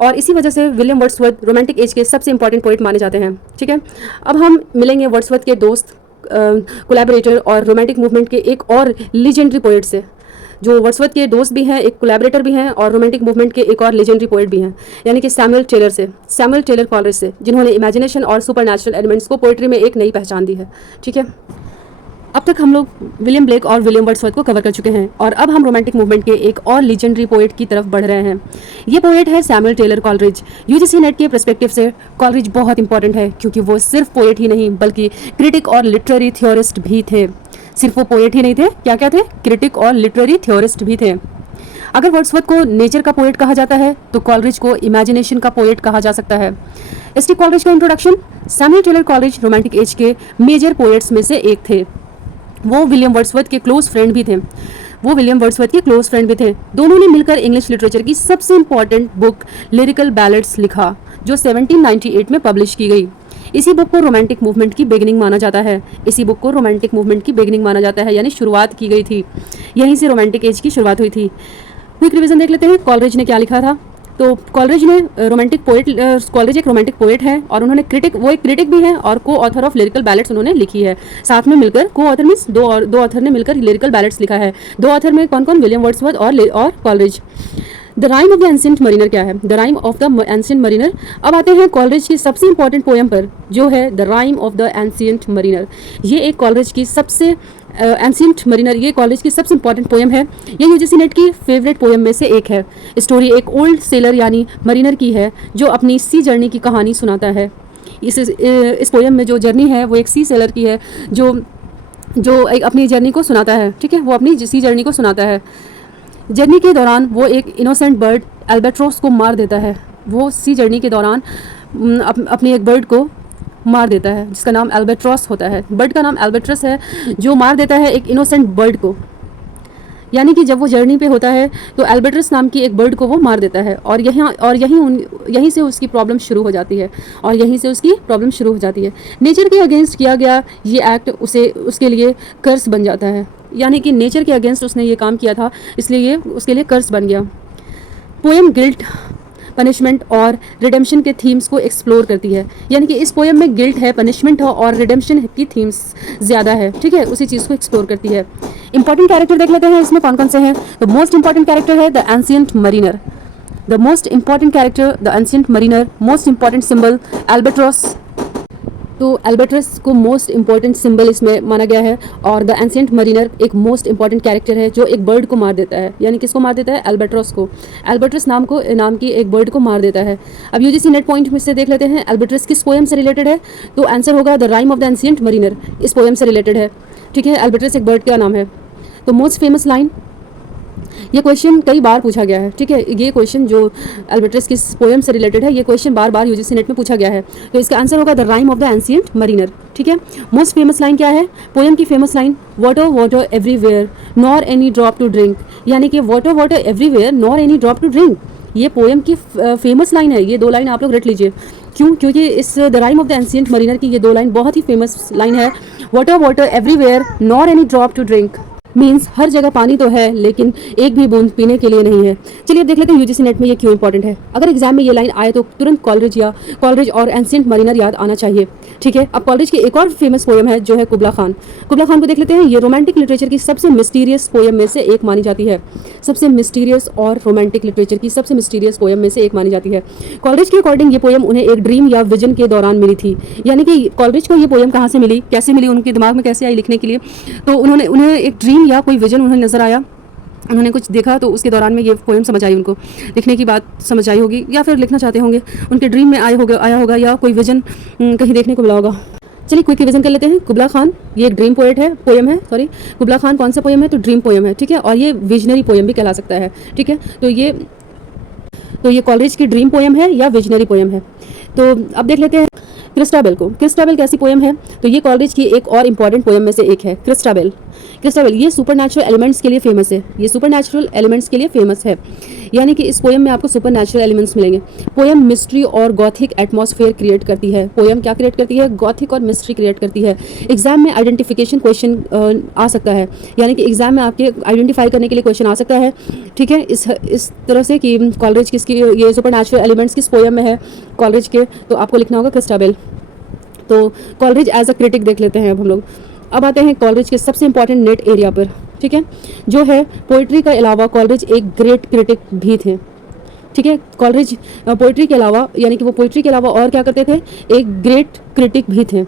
और इसी वजह से विलियम वर्ड्सवर्थ रोमांटिक एज के सबसे इंपॉर्टेंट पोएट माने जाते हैं। ठीक है, अब हम मिलेंगे वर्ड्सवर्थ के दोस्त, कोलैबोरेटर और रोमांटिक मूवमेंट के एक और लीजेंडरी पोएट से, जो वर्ड्सवर्थ के दोस्त भी हैं, एक कोलैबोरेटर भी हैं, और रोमांटिक मूवमेंट के एक और लेजेंडरी पोएट भी हैं, यानी कि सैमुअल टेलर से, सैमुअल टेलर कॉलरिज से, जिन्होंने इमेजिनेशन और सुपरनैचुरल एलिमेंट्स को पोएट्री में एक नई पहचान दी है। ठीक है, अब तक हम लोग विलियम ब्लेक और विलियम वर्ड्सवर्थ को कवर कर चुके हैं, और अब हम रोमांटिक मूवमेंट के एक और लीजेंडरी पोएट की तरफ बढ़ रहे हैं। ये पोएट है Samuel Taylor Coleridge. UGC NET के पर्सपेक्टिव से कॉलरिज बहुत इंपॉर्टेंट है, क्योंकि वो सिर्फ पोएट ही नहीं बल्कि क्रिटिक और लिटरेरी थ्योरिस्ट भी थे। सिर्फ वो पोएट ही नहीं थे, क्या क्या थे? क्रिटिक और लिटरेरी थ्योरिस्ट भी थे। अगर वर्ड्सवर्थ को नेचर का पोएट कहा जाता है, तो कॉलरिज को इमेजिनेशन का पोएट कहा जा सकता है। एस टी कॉलरिज का introduction. Samuel Taylor Coleridge romantic age के मेजर पोएट्स में से एक थे। वो विलियम वर्ड्सवर्थ के क्लोज फ्रेंड भी थे। दोनों ने मिलकर इंग्लिश लिटरेचर की सबसे इंपॉर्टेंट बुक लिरिकल बैलेड्स लिखा, जो 1798 में पब्लिश की गई। इसी बुक को रोमांटिक मूवमेंट की बिगिनिंग माना जाता है, यानी शुरुआत की गई थी, यहीं से रोमांटिक एज की शुरुआत हुई थी। क्विक रिवीजन देख लेते हैं, कॉलरिज ने क्या लिखा था। तो कॉलरिज एक रोमांटिक पोएट है, और उन्होंने वो एक क्रिटिक भी है, और को ऑथर ऑफ लिरिकल बैलेड्स उन्होंने लिखी है। साथ में मिलकर को ऑथर मीन्स दो ऑथर ने मिलकर लिरिकल बैलेड्स लिखा है। दो ऑथर में कौन कौन? विलियम वर्ड्सवर्थ और Coleridge. The rime of the ancient Mariner क्या है? The rime of the ancient Mariner. अब आते हैं कॉलरिज की सबसे इंपॉर्टेंट पोएम पर, जो है the rime of the ancient Mariner. ये एक कॉलरिज की सबसे एंशिएंट मरीनर, ये कॉलरिज की सबसे इंपॉर्टेंट पोएम है। ये यूजीसी नेट की फेवरेट पोएम में से एक है। स्टोरी एक ओल्ड सेलर यानी मरीनर की है, जो अपनी सी जर्नी की कहानी सुनाता है। इस पोएम में जो जर्नी है वो एक सी सेलर की है, जो अपनी जर्नी को सुनाता है। ठीक है, वो अपनी सी जर्नी को सुनाता है। जर्नी के दौरान वो एक इनोसेंट बर्ड एल्बाट्रोस को मार देता है। वो सी जर्नी के दौरान अपनी एक बर्ड को मार देता है, जिसका नाम एल्बाट्रोस होता है। बर्ड का नाम एल्बाट्रोस है, जो मार देता है एक इनोसेंट बर्ड को। यानी कि जब वो जर्नी पे होता है तो एल्बाट्रोस नाम की एक बर्ड को वो मार देता है, और यहीं से उसकी प्रॉब्लम शुरू हो जाती है। नेचर के अगेंस्ट किया गया ये एक्ट उसके लिए कर्स बन जाता है। यानी कि नेचर के अगेंस्ट उसने ये काम किया था, इसलिए ये उसके लिए कर्स बन गया। पोएम गिल्ट, पनिशमेंट और रिडेम्पशन के थीम्स को एक्सप्लोर करती है। यानी कि इस पोएम में गिल्ट है, पनिशमेंट है और रिडेम्पशन की थीम्स ज़्यादा है। ठीक है, उसी चीज़ को एक्सप्लोर करती है। इंपॉर्टेंट कैरेक्टर देख लेते हैं इसमें कौन कौन से हैं। तो मोस्ट इंपॉर्टेंट कैरेक्टर है the ancient mariner. Most important symbol albatross. तो एल्बाट्रोस को मोस्ट इंपॉर्टेंट सिंबल इसमें माना गया है, और द एंशिएंट मरीनर एक मोस्ट इंपॉर्टेंट कैरेक्टर है, जो एक बर्ड को मार देता है। यानी किसको मार देता है? एल्बाट्रोस को। एल्बाट्रोस नाम की एक बर्ड को मार देता है। अब यूजीसी नेट पॉइंट में से देख लेते हैं एल्बाट्रोस किस पोएम से रिलेटेड है। तो आंसर होगा the rime of the ancient Mariner, इस पोएम से रिलेटेड है। ठीक है, एल्बाट्रोस एक बर्ड का नाम है। तो मोस्ट फेमस लाइन ये क्वेश्चन कई बार पूछा गया है, ठीक है। ये क्वेश्चन जो अल्बाट्रोस की पोएम से रिलेटेड है, ये क्वेश्चन बार बार यूजीसी नेट में पूछा गया है। तो इसका आंसर होगा the rime of the ancient mariner, ठीक है। मोस्ट फेमस लाइन क्या है पोएम की? Famous line water water everywhere nor any drop to drink, यानी कि water water everywhere nor any drop to drink, ये पोएम की फेमस लाइन है। ये 2 लाइन आप लोग रट लीजिए। क्यों? क्योंकि इस the rime of the ancient mariner की ये 2 लाइन बहुत ही फेमस लाइन है। Water water everywhere nor any drop to drink means हर जगह पानी तो है लेकिन एक भी बूंद पीने के लिए नहीं है। चलिए अब देख लेते हैं यूजीसी नेट में ये क्यों इंपॉर्टेंट है। अगर एग्जाम में ये लाइन आए तो तुरंत कॉलरिज और एंशिएंट मरीनर याद आना चाहिए, ठीक है। अब कॉलरिज की एक और फेमस पोएम है जो है कुबला खान। कुबला खान को देख लेते हैं। ये रोमांटिक लिटरेचर की सबसे मिस्टीरियस पोएम में से एक मानी जाती है। सबसे मिस्टीरियस और रोमांटिक लिटरेचर की सबसे मिस्टीरियस पोएम में से एक मानी जाती है। कॉलरिज के अकॉर्डिंग ये पोएम उन्हें एक ड्रीम या विजन के दौरान मिली थी, यानी कि कॉलरिज को ये पोएम कहाँ से मिली, कैसे मिली, उनके दिमाग में कैसे आई लिखने के लिए। तो उन्हें एक ड्रीम या कोई विजन उन्हें नजर आया, उन्होंने कुछ देखा तो उसके दौरान में ये पोएम समझ आई, उनको लिखने की बात समझ आई होगी या फिर लिखना चाहते होंगे, उनके ड्रीम में आया होगा या कोई विजन कहीं देखने को मिला होगा। चलिए क्विक रिवीजन कर लेते हैं। कुबला खान ये एक ड्रीम पोएम है सॉरी। कुबला खान कौन सा पोएम है? तो ड्रीम पोएम है, ठीक है। और ये विजनरी पोएम भी कहला सकता है, ठीक है। तो ये कॉलरिज की ड्रीम पोएम है या विजनरी पोएम है। तो अब देख लेते हैं क्रिस्टाबेल को। क्रिस्टाबेल कैसी पोएम है? तो ये कॉलरिज की एक और इम्पॉर्टेंट पोएम में से एक है क्रिस्टाबेल। ये सुपरनैचुरल एलिमेंट्स के लिए फेमस है। ये सुपरनैचुरल एलिमेंट्स के लिए फेमस है, यानी कि इस पोएम में आपको सुपरनैचुरल एलिमेंट्स मिलेंगे। पोएम मिस्ट्री और गॉथिक एटमॉस्फेयर क्रिएट करती है। पोएम क्या क्रिएट करती है? गॉथिक और मिस्ट्री क्रिएट करती है। एग्जाम में आइडेंटिफिकेशन क्वेश्चन आ सकता है, यानी कि एग्जाम में आपके आइडेंटिफाई करने के लिए क्वेश्चन आ सकता है, ठीक है। इस तरह से कि कॉलरिज किसकी, ये सुपरनैचुरल एलिमेंट्स किस पोएम में है कॉलरिज के, तो आपको लिखना होगा क्रिस्टाबेल। तो कॉलरिज एज अ क्रिटिक देख लेते हैं अब हम लोग। अब आते हैं कॉलरिज के सबसे इंपॉर्टेंट नेट एरिया पर, ठीक है, जो है पोइट्री के अलावा कॉलरिज एक ग्रेट क्रिटिक भी थे, ठीक है। कॉलरिज पोइट्री के अलावा, यानी कि वो पोइट्री के अलावा और क्या करते थे? एक ग्रेट क्रिटिक भी थे।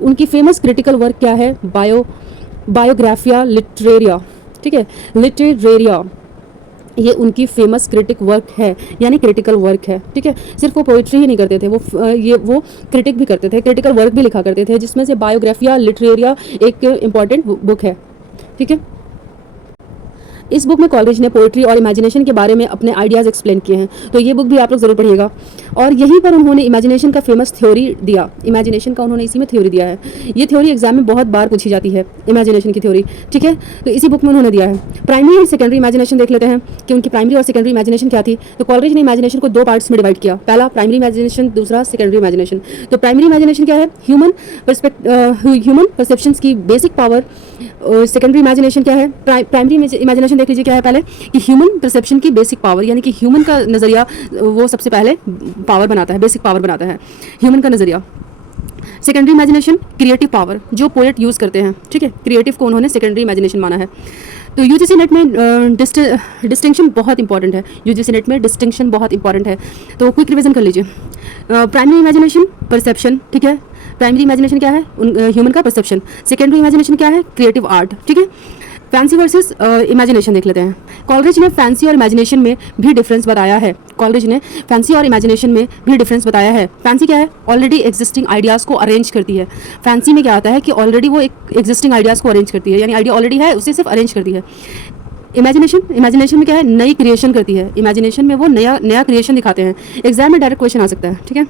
उनकी फेमस क्रिटिकल वर्क क्या है? बायोग्राफिया लिटरेरिया, ठीक है, लिटरेरिया, ये उनकी फेमस क्रिटिक वर्क है, यानी क्रिटिकल वर्क है, ठीक है। सिर्फ वो पोइट्री ही नहीं करते थे, वो क्रिटिक भी करते थे, क्रिटिकल वर्क भी लिखा करते थे, जिसमें से बायोग्राफिया लिटरेरिया एक इम्पॉर्टेंट बुक है, ठीक है। इस बुक में कॉलरिज ने पोइट्री और इमेजिनेशन के बारे में अपने आइडियाज़ एक्सप्लेन किए हैं, तो ये बुक भी आप लोग ज़रूर पढ़िएगा। और यहीं पर उन्होंने इमेजिनेशन का फेमस थ्योरी दिया, इमेजिनेशन का उन्होंने इसी में थ्योरी दिया है। ये थ्योरी एग्जाम में बहुत बार पूछी जाती है, इमेजिनेशन की थ्योरी, ठीक है। तो इसी बुक में उन्होंने दिया है। प्राइमरी और सेकेंडरी इमेजिनेशन देख लेते हैं कि उनकी प्राइमरी और सेकेंडरी इमेजिनेशन क्या थी। तो कॉलरिज ने इमेजिनेशन को 2 पार्ट्स में डिवाइड किया, पहला प्राइमरी इमेजिनेशन, दूसरा सेकेंडरी इमेजिनेशन। तो प्राइमरी इमेजिनेशन क्या है? ह्यूमन परसेप्शंस की बेसिक पावर। सेकेंडरी इमेजिनेशन क्या है? प्राइमरी इमेजिनेशन देख लीजिए क्या है पहले, कि ह्यूमन परसेप्शन की बेसिक पावर, यानी कि ह्यूमन का नज़रिया वो सबसे पहले पावर बनाता है, बेसिक पावर बनाता है ह्यूमन का नज़रिया। सेकेंडरी इमेजिनेशन क्रिएटिव पावर, जो पोएट यूज़ करते हैं, ठीक है, क्रिएटिव को उन्होंने सेकेंडरी इमेजिनेशन माना है। तो यूजीसी नेट में डिस्टिंक्शन बहुत इंपॉर्टेंट है, यूजीसी नेट में डिस्टिंक्शन बहुत इंपॉर्टेंट है, तो क्विक रिवीजन कर लीजिए। प्राइमरी इमेजिनेशन परसेप्शन, ठीक है, प्राइमरी इमेजिनेशन क्या है? ह्यूमन का परसेप्शन। सेकेंडरी इमेजिनेशन क्या है? क्रिएटिव आर्ट, ठीक है। फैंसी वर्सेस इमेजिनेशन देख लेते हैं। कॉलरिज ने फैंसी और इमेजिनेशन में भी डिफरेंस बताया है। कॉलरिज ने फैंसी और इमेजिनेशन में भी डिफरेंस बताया है। फैंसी क्या है? ऑलरेडी एग्जिस्टिंग आइडियाज़ को अरेंज करती है। फैंसी में क्या आता है कि ऑलरेडी वो एक एग्जिस्टिंग आइडियाज़ को अरेंज करती है, यानी आइडिया ऑलरेडी है उसे सिर्फ अरेंज करती है। इमेजिनेशन में क्या है? नई क्रिएशन करती है। इमेजिनेशन में वो नया क्रिएशन दिखाते हैं। एग्जाम में डायरेक्ट क्वेश्चन आ सकता है, ठीक है।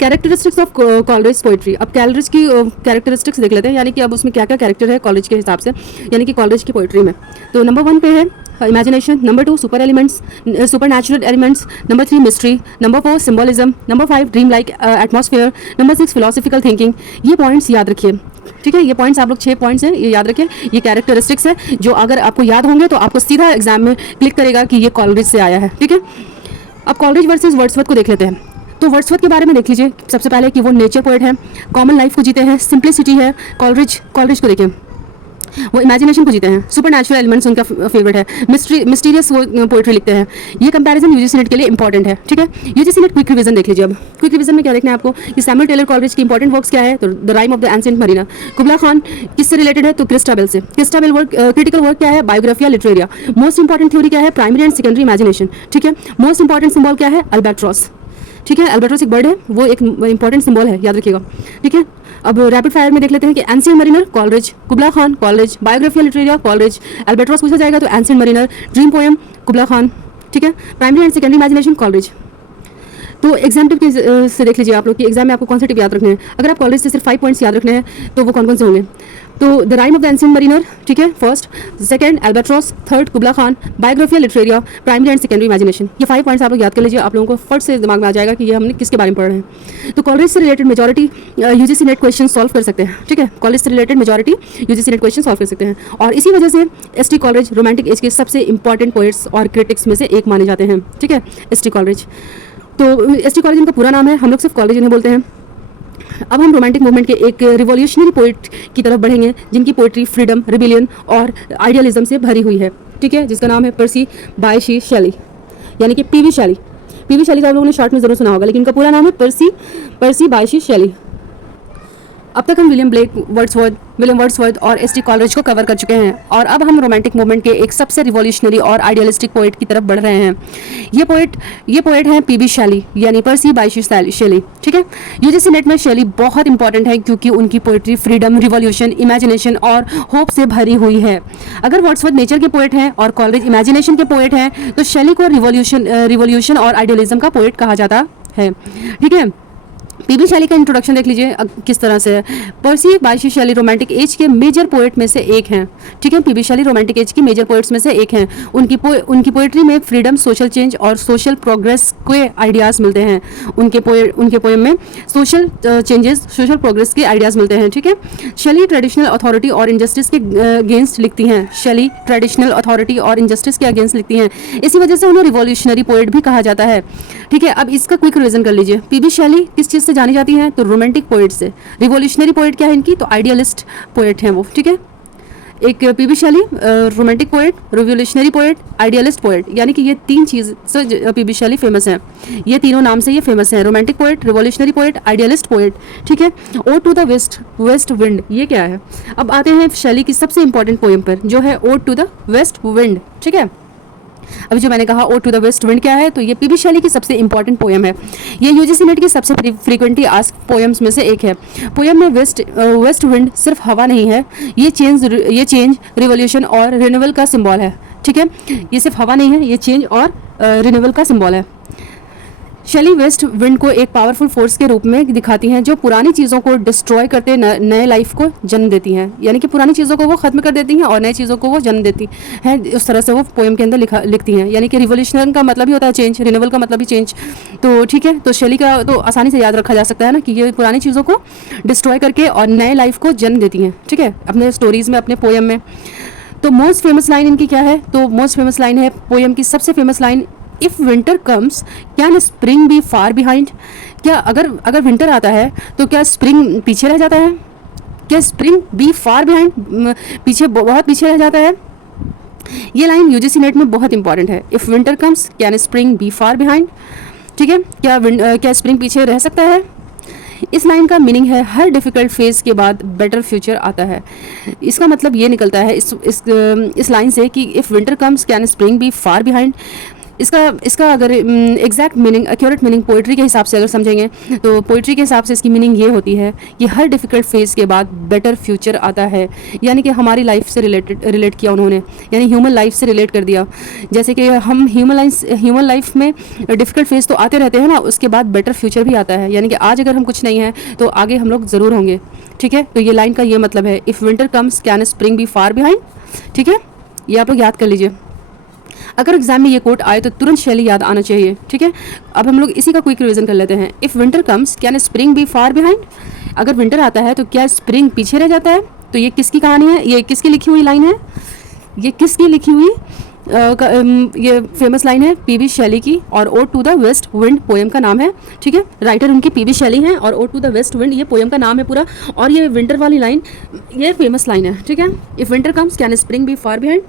Characteristics of Coleridge poetry. अब कॉलरिज की कैरेक्टरिस्टिक्स देख लेते हैं, यानी कि अब उसमें क्या क्या कैरेक्टर है कॉलरिज के हिसाब से, यानी कि कॉलरिज की पोइट्री में। तो नंबर 1 पे है imagination, number 2 super natural elements, number 3 mystery, number 4 symbolism, number 5 dream like atmosphere, number 6 philosophical thinking. ये पॉइंट्स याद रखिए, ठीक है। ये पॉइंट्स आप लोग 6 पॉइंट्स हैं, ये याद रखिए। ये कैरेक्टरिस्टिक्स है जो अगर आपको याद होंगे तो आपको सीधा एग्जाम में क्लिक करेगा कि ये कॉलरिज से आया है, ठीक है। अब कॉलरिज वर्सेस वर्ड्सवर्थ को देख लेते हैं। तो वर्ड्सवर्थ के बारे में देख लीजिए सबसे पहले कि वो नेचर पोएट है, कॉमन लाइफ को जीते हैं, सिंप्लिसिटी है। कॉलरिज को देखिए, वो इमेजिनेशन को जीते हैं, सुपर नेचुरल एलिमेंट्स उनका फेवरेट है, मिस्टीरियस वो पोएट्री लिखते हैं। ये कंपैरिजन यूजीसी नेट के लिए इंपॉर्टेंट है, ठीक है। यूजीसी नेट क्विक रिवीजन देख लीजिए। अब क्विक रिवीजन में क्या देखना है आपको कि सैमुअल टेलर कॉलरिज की इंपॉर्टेंट वर्क्स क्या है? तो the rime of the ancient mariner. Kubla Khan किससे रिलेटेड है? तो क्रिस्टाबेल से। क्रिस्टाबेल वर्क क्रिटिकल वर्क क्या है? Biographia Literaria. Most important theory क्या है? प्राइमरी एंड सेकेंडरी इमेजिनेशन, ठीक है। मोस्ट इंपॉर्टेंट सिंबल क्या है? अल्बाट्रॉस। ठीक है, अल्बाट्रॉस एक बर्ड है, वो एक इंपॉर्टेंट सिंबल है, याद रखिएगा। ठीक है, अब रैपिड फायर में देख लेते हैं कि ancient mariner Coleridge, Kubla Khan Coleridge, Biographia Literaria Coleridge, albatross पूछा जाएगा तो ancient mariner, dream poem Kubla Khan. ठीक है, primary and secondary imagination Coleridge. तो एग्जाम टिप से देख लीजिए आप लोग कि एग्जाम में आपको कौन से टिप याद रखने हैं। अगर आप कॉलेज से सिर्फ 5 पॉइंट्स याद रखने हैं तो वो कौन कौन से होंगे। तो the rime of the ancient mariner, ठीक है, first, second albatross, third कुबला Khan, biography Literaria, primary and secondary imagination. ये 5 पॉइंट्स आप लोग याद कर लीजिए, आप लोगों को फट से दिमाग में आ जाएगा कि ये हमने किसके बारे में पढ़ रहे हैं। तो कॉलेज से related majority UGC NET question solve कर सकते हैं। ठीक है, कॉलेज से related majority UGC NET question solve कर सकते हैं, और इसी वजह से एसटी कॉलेज रोमांटिक एज के सबसे इंपॉर्टेंट पोएट्स और क्रिटिक्स में से एक माने जाते हैं। ठीक है, एसटी कॉलेज। तो एसटी कॉलेज इनका पूरा नाम है, हम लोग सिर्फ कॉलेज इन्हें बोलते हैं। अब हम रोमांटिक मूवमेंट के एक रिवॉल्यूशनरी पोइट की तरफ बढ़ेंगे जिनकी पोइट्री फ्रीडम, रिबेलियन और आइडियलिज्म से भरी हुई है। ठीक है, जिसका नाम है पर्सी बायशी शेली, यानी कि पीवी शेली। पीवी शेली का आप लोगों ने शॉर्ट में जरूर सुना होगा, लेकिन इनका पूरा नाम है पर्सी बायशी शेली। अब तक हम विलियम वर्ड्सवर्थ और एसटी कॉलरिज को कवर कर चुके हैं, और अब हम रोमांटिक मूवमेंट के एक सबसे रिवॉल्यूशनरी और आइडियलिस्टिक पोएट की तरफ बढ़ रहे हैं। ये पोएट हैं पीबी शेली, यानी पर्सी बायशी शेली। ठीक है, यूजीसी नेट में शेली बहुत इंपॉर्टेंट है क्योंकि उनकी पोएट्री फ्रीडम, रिवॉल्यूशन, इमेजिनेशन और होप से भरी हुई है। अगर वर्ड्सवर्थ नेचर के पोएट हैं और कॉलरिज इमेजिनेशन के पोएट हैं, तो शेली को रिवॉल्यूशन और आइडियलिज्म का पोएट कहा जाता है। ठीक है, पीबी शेली का इंट्रोडक्शन देख लीजिए किस तरह से है। पर्सी बायशी शेली रोमांटिक एज के मेजर पोएट में से एक हैं। ठीक है, पीबी शेली रोमांटिक एज की मेजर पोएट्स में से एक हैं। उनकी पोएट्री में फ्रीडम, सोशल चेंज और सोशल प्रोग्रेस के आइडियाज़ मिलते हैं। उनके पोएम में सोशल चेंजेस, सोशल प्रोग्रेस के आइडियाज़ मिलते हैं। ठीक है, शेली ट्रेडिशनल अथॉरिटी और इनजस्टिस के अगेंस्ट लिखती हैं। शेली ट्रेडिशनल अथॉरिटी और इनजस्टिस के अगेंस्ट लिखती हैं, इसी वजह से उन्हें रिवॉल्यूशनरी पोएट भी कहा जाता है। ठीक है, अब इसका क्विक रिवीजन कर लीजिए। पीबी शेली किस चीज़ से जानी जाती हैं, तो रोमांटिक पोएट से। रिवॉल्यूशनरी पोएट क्या है इनकी, तो आइडियलिस्ट पोएट हैं वो। ठीक है, एक P B Shelley romantic poet, revolutionary poet, idealist poet, यानी कि ये 3 चीज़ से पीबी शेली फेमस है। ये तीनों नाम से ये फेमस है, romantic poet, revolutionary poet, idealist poet. ठीक है, ode to the west wind, ये क्या है। अब आते हैं शेली की सबसे इंपॉर्टेंट पोएम पर, जो है ode to the west wind. ठीक है, अभी जो मैंने कहा ode to the west wind क्या है, तो ये पीबी शेली की सबसे इंपॉर्टेंट पोएम है। ये यूजीसी नेट की सबसे फ्रीक्वेंटली आस्क्ड पोएम्स में से एक है। पोएम में वेस्ट विंड सिर्फ हवा नहीं है, ये चेंज, रिवॉल्यूशन और रिन्यूअल का सिंबल है। ठीक है, ये सिर्फ हवा नहीं है, ये चेंज और रिन्यूअल का सिंबल है। शेली वेस्ट विंड को एक पावरफुल फोर्स के रूप में दिखाती हैं जो पुरानी चीज़ों को डिस्ट्रॉय करते नए लाइफ को जन्म देती हैं, यानी कि पुरानी चीज़ों को वो ख़त्म कर देती हैं और नई चीज़ों को वो जन्म देती हैं। उस तरह से वो पोएम के अंदर लिखती हैं, यानी कि रिवोल्यूशन का मतलब ही होता है चेंज, रिन्यूअल का मतलब ही चेंज। तो ठीक है, तो शेली का तो आसानी से याद रखा जा सकता है ना कि ये पुरानी चीज़ों को डिस्ट्रॉय करके और नए लाइफ को जन्म देती हैं। ठीक है, अपने स्टोरीज़ में, अपने पोएम में। तो मोस्ट फेमस लाइन इनकी क्या है, तो मोस्ट फेमस लाइन है पोएम की सबसे famous line, if winter comes can spring be far behind. क्या अगर विंटर आता है तो क्या स्प्रिंग पीछे रह जाता है, क्या स्प्रिंग बी फार बिहाइंड, बहुत पीछे रह जाता है। ये लाइन यूजीसी नेट में बहुत इंपॉर्टेंट है। If winter comes can spring be far behind. ठीक है, क्या स्प्रिंग पीछे रह सकता है। इस लाइन का मीनिंग है हर डिफ़िकल्ट फेज़ के बाद बेटर फ्यूचर आता है। इसका मतलब ये निकलता है इस लाइन से कि if winter comes can spring be far behind. इसका अगर exact meaning, accurate meaning poetry के हिसाब से अगर समझेंगे तो पोइट्री के हिसाब से इसकी मीनिंग ये होती है कि हर डिफ़िकल्ट फेज़ के बाद बेटर फ्यूचर आता है, यानी कि हमारी लाइफ से रिलेट किया उन्होंने, यानी ह्यूमन लाइफ से रिलेट कर दिया। जैसे कि हम ह्यूमन लाइफ में डिफ़िकल्ट फेज़ तो आते रहते हैं ना, उसके बाद बेटर फ्यूचर भी आता है, यानी कि आज अगर हम कुछ नहीं हैं तो आगे हम लोग ज़रूर होंगे। ठीक है, तो ये लाइन का ये मतलब है, if winter comes can spring be far behind. ठीक है, ये आप लोग याद कर लीजिए। अगर एग्जाम में ये कोट आए तो तुरंत शेली याद आना चाहिए। ठीक है, अब हम लोग इसी का क्विक रिवीजन कर लेते हैं। If winter comes can spring be far behind. अगर विंटर आता है तो क्या स्प्रिंग पीछे रह जाता है। तो ये किसकी कहानी है, ये किसकी लिखी हुई लाइन है, ये किसकी लिखी हुई ये फेमस लाइन है पीबी शेली की, और ode to the west wind poem का नाम है। ठीक है, राइटर उनकी पीबी शेली हैं और ode to the west wind ये पोएम का नाम है पूरा, और ये विंटर वाली लाइन ये फेमस लाइन है। ठीक है, if winter comes can spring be far behind.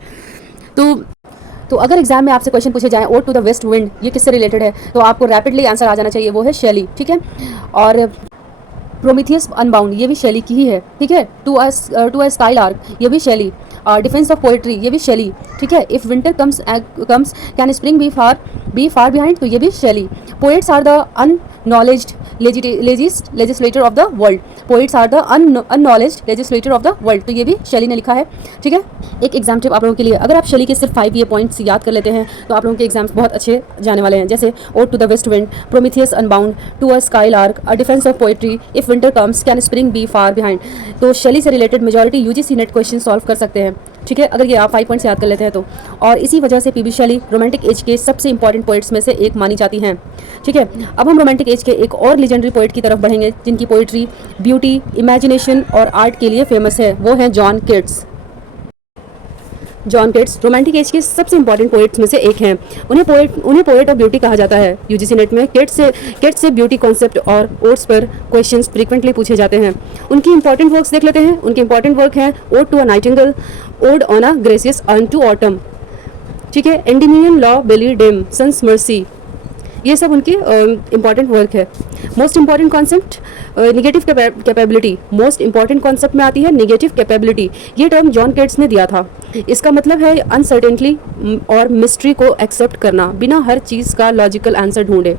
तो अगर एग्जाम में आपसे क्वेश्चन पूछे जाएं ode to the west wind ये किससे रिलेटेड है, तो आपको रैपिडली आंसर आ जाना चाहिए, वो है शेली। ठीक है, और प्रोमीथियस अनबाउंड ये भी शेली की ही है। ठीक है, टू अ स्काई लार्क ये भी शेली, डिफेंस ऑफ पोइट्री ये भी शेली। ठीक है, if winter comes can spring be far behind तो ये भी Shelley. Poets are the unacknowledged legislator of the world. Poets are the unacknowledged legislator of the world, तो ये भी शेली ने लिखा है। ठीक है, एक एग्जाम टिप आप लोगों के लिए, अगर आप शेली के सिर्फ 5 ये पॉइंट्स याद कर लेते हैं तो आप लोगों के एग्जाम्स बहुत अच्छे जाने वाले हैं। जैसे ode to the west wind, Prometheus unbound, to a skylark, a defence of poetry, if winter comes can spring be far behind. तो शेली से related majority UGC NET question solve कर सकते हैं। ठीक है, अगर ये आप 5 पॉइंट्स याद कर लेते हैं तो। और इसी वजह से पीबी शेली रोमांटिक एज के सबसे इंपॉर्टेंट पोइट्स में से एक मानी जाती हैं। ठीक है, अब हम रोमांटिक एज के एक और लेजेंडरी पोइट की तरफ बढ़ेंगे जिनकी पोइट्री ब्यूटी, इमेजिनेशन और आर्ट के लिए फेमस है। वो हैं जॉन केट्स। जॉन केट्स रोमांटिक एज के सबसे इंपॉर्टेंट पोइट्स में से एक हैं। उन्हें पोएट ऑफ ब्यूटी कहा जाता है। यूजीसी नेट में केट्स से ब्यूटी कॉन्सेप्ट और ओड्स पर क्वेश्चंस फ्रीक्वेंटली पूछे जाते हैं। उनकी इंपॉर्टेंट वर्क्स देख लेते हैं। उनके इंपॉर्टेंट वर्क हैं ode to a nightingale, ode on a Grecian urn to autumn, ठीक है, Endymion la belle dame, sans merci, ये सब उनकी इंपॉर्टेंट वर्क है। Most important concept negative capability. Most important concept में आती है निगेटिव कैपेबिलिटी। ये टर्म जॉन केट्स ने दिया था। इसका मतलब है अनसर्टेनिटी और मिस्ट्री को एक्सेप्ट करना, बिना हर चीज़ का लॉजिकल आंसर ढूंढे।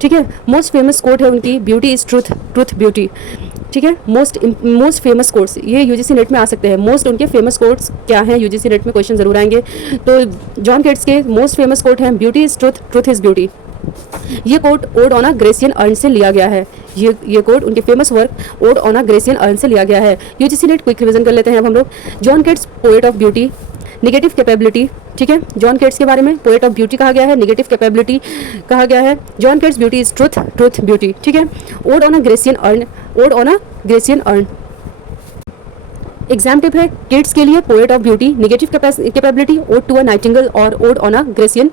ठीक है, मोस्ट फेमस कोट है उनकी beauty is truth, truth beauty. ठीक है, मोस्ट फेमस कोट्स ये यूजीसी नेट में आ सकते हैं। मोस्ट उनके फेमस कोट्स क्या हैं, यूजीसी नेट में क्वेश्चन जरूर आएंगे। तो जॉन केट्स के मोस्ट फेमस कोट हैं beauty is truth, truth is beauty. ये quote ode on a Grecian urn से लिया गया है। ये कोट उनके फेमस work ode on a Grecian urn से लिया गया है। यूजीसी नेट क्विक रिवीजन कर लेते हैं अब हम लोग। John Keats poet of beauty, negative capability. ठीक है, जॉन केट्स के बारे में पोएट ऑफ ब्यूटी कहा गया है, निगेटिव कैपेबिलिटी कहा गया है। John Keats beauty is truth, truth beauty. ठीक है, ode on a Grecian urn, ode on a Grecian urn. Exam tip है किड्स के लिए poet of beauty, negative capability, ode to a nightingale और ode on a Grecian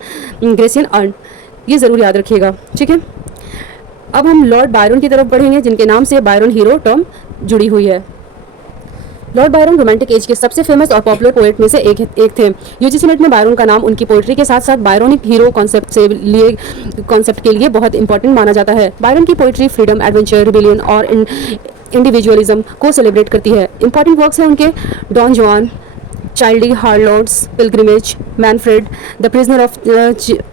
urn, ये ज़रूर याद रखिएगा। ठीक है, अब हम लॉर्ड बायरन की तरफ बढ़ेंगे जिनके नाम से बायरन हीरो टर्म जुड़ी हुई है। लॉर्ड बायरन रोमांटिक एज के सबसे फेमस और पॉपुलर पोएट में से एक थे। यूजीसी नेट में बायरन का नाम उनकी पोएट्री के साथ साथ बायरोनिक हीरो कॉन्सेप्ट के लिए बहुत इंपॉर्टेंट माना जाता है। बायरन की पोएट्री फ्रीडम, एडवेंचर, रिबेलियन और इंडिविजुअलिज्म को सेलिब्रेट करती है। इंपॉर्टेंट वर्क्स हैं उनके Don Juan, Childe Harold's pilgrimage, Manfred, the prisoner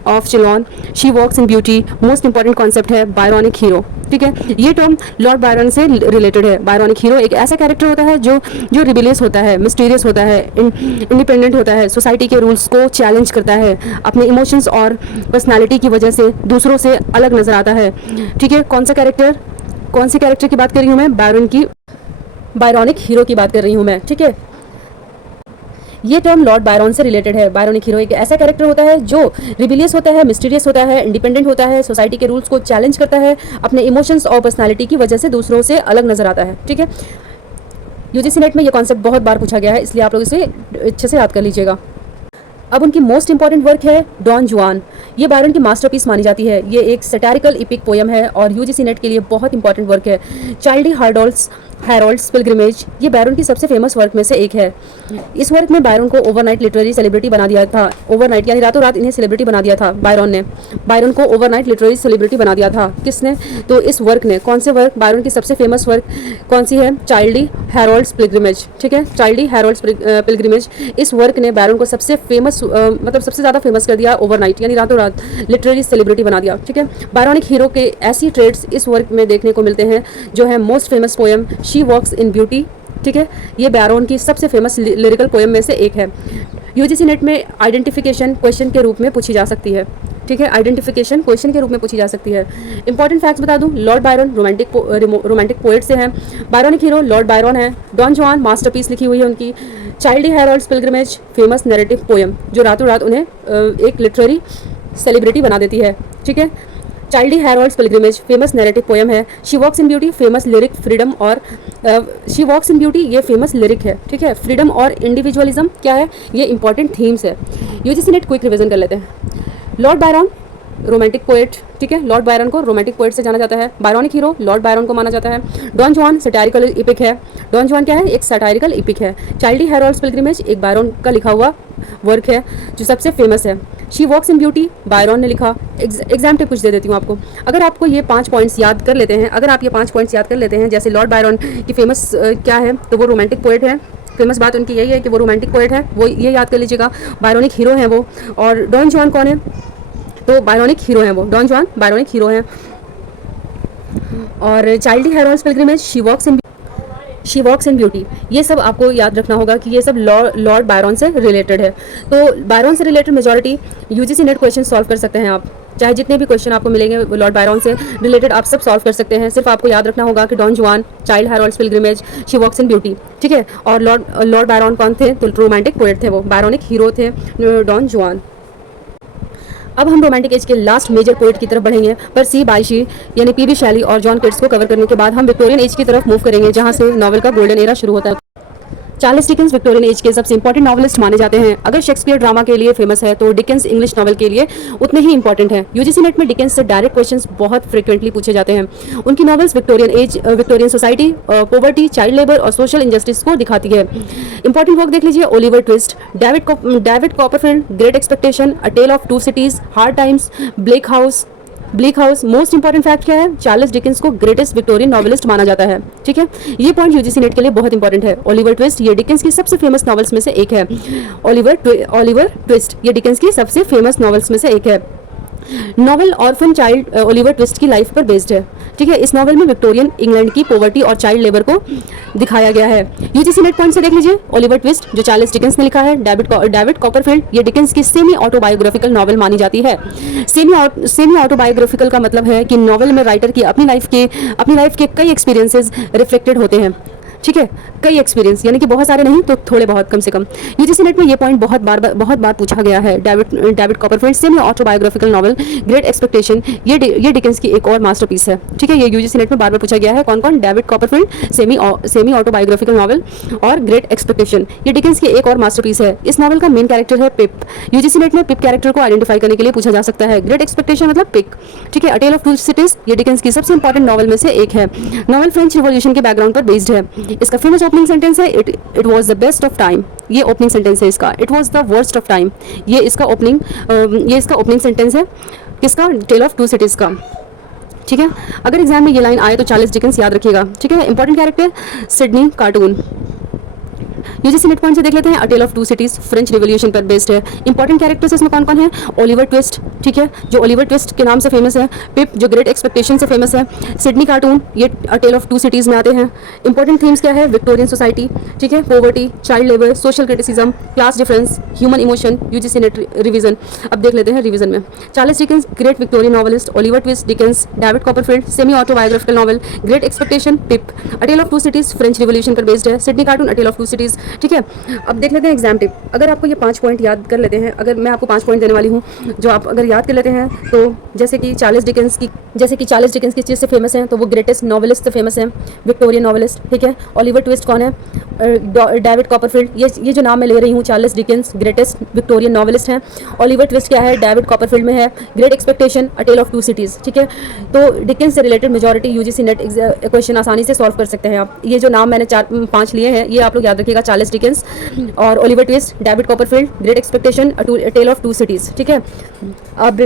of Chillon, she walks in beauty. Most important concept है बायरोनिक हीरो। ठीक है, ये टर्म लॉर्ड बायरन से रिलेटेड है। बायरोनिक हीरो एक ऐसा कैरेक्टर होता है जो रिबिलियस होता है, मिस्टीरियस होता है, इंडिपेंडेंट होता है, सोसाइटी के रूल्स को चैलेंज करता है, अपने इमोशंस और पर्सनैलिटी की वजह से दूसरों से अलग नजर आता है। ठीक है, कौन से कैरेक्टर की बात कर रही हूँ मैं? बायरोनिक हीरो की बात कर रही हूँ मैं। ठीक है, ये टर्म लॉर्ड बायरन से रिलेटेड है। बायरोनिक हीरो एक ऐसा कैरेक्टर होता है जो रिबिलियस होता है, मिस्टीरियस होता है, इंडिपेंडेंट होता है, सोसाइटी के रूल्स को चैलेंज करता है, अपने इमोशंस और पर्सनालिटी की वजह से दूसरों से अलग नजर आता है। ठीक है, यूजीसी नेट में ये कॉन्सेप्ट बहुत बार पूछा गया है, इसलिए आप लोग इसे अच्छे से याद कर लीजिएगा। अब उनकी मोस्ट इंपॉर्टेंट वर्क है डॉन जुआन। ये बायरन की मास्टरपीस मानी जाती है। ये एक सैटारिकल इपिक पोयम है और यूजीसी नेट के लिए बहुत इंपॉर्टेंट वर्क है। चाइल्डी हैरोल्ड्स पिलग्रिमेज, ये बायरन की सबसे फेमस वर्क में से एक है। इस वर्क में बायरन को ओवरनाइट लिटरेरी सेलिब्रिटी बना दिया था। ओवरनाइट यानी रातों रात इन्हें सेलिब्रिटी बना दिया था। बायरन को ओवरनाइट लिटरेरी सेलिब्रिटी बना दिया था। किसने? तो इस वर्क ने। कौन से वर्क? बायरन की सबसे फेमस वर्क कौन सी है? Childe Harold's pilgrimage. ठीक है, चाइल्डी हैरोल्ड्स पिलग्रिमेज, इस वर्क ने बायरन को सबसे फेमस सबसे ज़्यादा फेमस कर दिया। ओवरनाइट यानी रातों रात लिटरेरी सेलिब्रिटी बना दिया। ठीक है, बायरोनिक हीरो के ऐसी ट्रेड्स इस वर्क में देखने को मिलते हैं जो है most famous poem she walks in beauty. ठीक है, ये बायरन की सबसे फेमस लिरिकल पोयम में से एक है। यूजीसी नेट में आइडेंटिफिकेशन क्वेश्चन के रूप में पूछी जा सकती है। ठीक है, आइडेंटिफिकेशन क्वेश्चन के रूप में पूछी जा सकती है। इंपॉर्टेंट फैक्ट्स बता दूं, लॉर्ड बायरन रोमांटिक पोएट से हैं। बायरोनिक हीरो लॉर्ड बायरन है। डॉन जुआन मास्टरपीस लिखी हुई है उनकी। चाइल्डी Harold's pilgrimage famous narrative poem जो रातों रात उन्हें एक लिटरेरी सेलिब्रिटी बना देती है। ठीक है, Childe Harold's pilgrimage famous narrative poem है। She walks in beauty famous lyric freedom और शी वॉक्स इन ब्यूटी ये फेमस लिरिक है। ठीक है, फ्रीडम और इंडिविजुअलिज्म क्या है? ये इंपॉर्टेंट थीम्स है। यूजीसी नेट क्विक रिवीजन कर लेते हैं। Lord Byron romantic poet. ठीक है, लॉर्ड बायरन को रोमांटिक पोएट से जाना जाता है। बायरोनिक हीरो लॉर्ड बायरन को माना जाता है। डॉन जुआन सैटारिकल इपिक है। डॉन जुआन क्या है? एक सैटारिकल इपिक है। चाइल्डी हैरोल्ड्स पिलग्रिमेज एक बायरन का लिखा हुआ वर्क है जो सबसे फेमस है। She walks in beauty Byron ने लिखा। एग्जाम टिप कुछ दे देती हूँ आपको। अगर आपको ये 5 पॉइंट्स याद कर लेते हैं, जैसे लॉर्ड बायरन की फेमस क्या है, तो वो रोमांटिक पोएट है। फेमस बात उनकी यही है कि वो रोमांटिक पोएट है, वो ये याद कर लीजिएगा। बायरोनिक हीरो हैं वो। और डॉन जुआन कौन है? तो बायरॉनिक हीरो हैं वो, डॉन जुआन बायरॉनिक हीरो हैं। और Childe Harold's pilgrimage, she walks in beauty, ये सब आपको याद रखना होगा कि ये सब लॉर्ड बायरन से रिलेटेड है। तो बायरन से related majority UGC NET question solve कर सकते हैं आप, चाहे जितने भी क्वेश्चन आपको मिलेंगे लॉर्ड बायरन से रिलेटेड आप सब सॉल्व कर सकते हैं। सिर्फ आपको याद रखना होगा कि Don Juan, Childe Harold's pilgrimage, she walks in beauty, ठीक है। और लॉर्ड बायरन कौन थे? तो रोमांटिक पोएट थे वो, बायरॉनिक हीरो थे डॉन जुआन। अब हम रोमांटिक एज के लास्ट मेजर पोएट की तरफ बढ़ेंगे, पर सी बायशी यानी पीबी शैली और जॉन किट्स को कवर करने के बाद हम विक्टोरियन एज की तरफ मूव करेंगे, जहां से नॉवल का गोल्डन एरा शुरू होता है। चार्ल्स डिकेंस विक्टोरियन एज के सबसे इंपॉर्टेंट नॉवलिस्ट माने जाते हैं। अगर शेक्सपियर ड्रामा के लिए फेमस है तो डिकेंस इंग्लिश नॉवल के लिए उतने ही इंपॉर्टेंट है। यूजीसी नेट में डिकेंस से डायरेक्ट क्वेश्चंस बहुत फ्रिक्वेंटली पूछे जाते हैं। उनकी novels Victorian society, poverty, child labour और सोशल इंजस्टिस को दिखाती है। इंपॉर्टेंट वर्क देख लीजिए, Oliver Twist, David Copperfield, great expectation, a tale of two cities, hard times, Bleak House. Most important fact क्या है? चार्ल्स डिकेंस को ग्रेटेस्ट विक्टोरियन नॉवेलिस्ट माना जाता है, ठीक है। ये पॉइंट यूजीसी नेट के लिए बहुत इंपॉर्टेंट है। ओलिवर ट्विस्ट ये डिकेंस की सबसे फेमस नॉवेल्स में से एक है। ओलिवर ट्विस्ट ये डिकेंस की सबसे फेमस नॉवेल्स में से एक है। Novel orphan child Oliver twist की लाइफ पर बेस्ड है, ठीक है। इस नॉवेल में विक्टोरियन इंग्लैंड की पॉवर्टी और चाइल्ड लेबर को दिखाया गया है। यूजीसी नेट पॉइंट से देख लीजिए, ओलिवर ट्विस्ट जो चार्ल्स डिकेंस ने लिखा है, डेविड कॉपरफील्ड ये डिकेंस की सेमी ऑटोबायोग्राफिकल नॉवेल मानी जाती है। सेमी ऑटोबायोग्राफिकल का मतलब है कि नॉवेल में राइटर की अपनी लाइफ के कई एक्सपीरियंसेस रिफ्लेक्टेड होते हैं, ठीक है। कई एक्सपीरियंस यानी कि बहुत सारे नहीं तो थोड़े बहुत, कम से कम। यूजीसी नेट में ये पॉइंट बहुत बार पूछा गया है। David Copperfield semi autobiographical novel great expectation ये डिकेंस की एक और मास्टरपीस है, ठीक है। ये यूजीसी नेट में बार पूछा गया है। कौन? David Copperfield semi autobiographical novel और ग्रेट एक्सपेक्टेशन ये डिकेंस की एक और मास्टरपीस है। इस नॉवल का मेन कैरेक्टर है पिप। यूजीसी नेट में पिप कैरेक्टर को आइडेंटिफाई करने के लिए पूछा जा सकता है। ग्रेट एक्सपेक्टेशन मतलब पिक, ठीक है। अ टेल ऑफ टू सिटीज ये डिकेंस की सबसे इंपॉर्टेंट नॉवल में से एक है। नॉवल फ्रेंच रिवॉल्यूशन के बैकग्राउंड पर बेस्ड है। इसका फेमस ओपनिंग सेंटेंस है it was the best of time. ये ओपनिंग सेंटेंस है इसका। It was the worst of time ये इसका ओपनिंग सेंटेंस है किसका? टेल ऑफ टू सिटीज का, ठीक है। अगर एग्जाम में ये लाइन आए तो चार्ल्स डिकेंस याद रखिएगा, ठीक है। Important character Sydney Carton. UGC NET point से देख लेते हैं। A tale of two cities French revolution पर बेस्ड है। इंपॉर्टेंट कैरेक्टर्स इसमें कौन है? ओलिवर ट्विस्ट, ठीक है, जो ओलिवर ट्विस्ट के नाम से फेमस है। पिप जो ग्रेट एक्सपेक्टेशन से फेमस है। सिडनी कार्टून ये अ टेल ऑफ टू सिटीज में आते हैं। इंपॉर्टेंट थीम्स क्या है? विक्टोरियन सोसाइटी, ठीक है, poverty, child labour, social criticism, class difference, human emotion. UGC NET revision अब देख लेते हैं रिवीजन में। Charles Dickens great Victorian novelist, Oliver Twist Dickens, David Copperfield semi autobiographical novel, great expectation, Pip, a tale of two cities French revolution पर based है। Sidney Carton, a tale of two cities, ठीक है। अब देख लेते हैं exam tip. अगर आपको ये 5 पॉइंट याद कर लेते हैं, अगर मैं आपको 5 पॉइंट देने वाली हूँ जो आप अगर याद कर लेते हैं तो जैसे कि चार्ल्स डिकेंस किस चीज़ से फेमस है? तो वो ग्रेटेस्ट नॉवेलिस्ट से फेमस है, विक्टोरियन नॉवेलिस्ट, ठीक है। ओलिवर ट्विस्ट कौन है? डेविड कॉपरफील्ड ये जो नाम मैं ले रही हूँ, Charles Dickens greatest Victorian novelist हैं। ओलिवर ट्विस्ट क्या है? डेविड कॉपरफील्ड में है। Great expectation, a tale of two cities, ठीक है। तो डिकेंस से related majority UGC NET question आसानी से सॉल्व कर सकते हैं आप। ये जो नाम मैंने 4-5 लिए हैं ये आप लोग याद रखिएगा, चार्ल्स डिकेंस और Oliver Twist, David Copperfield, great expectation, a tale of two cities, ठीक है। अब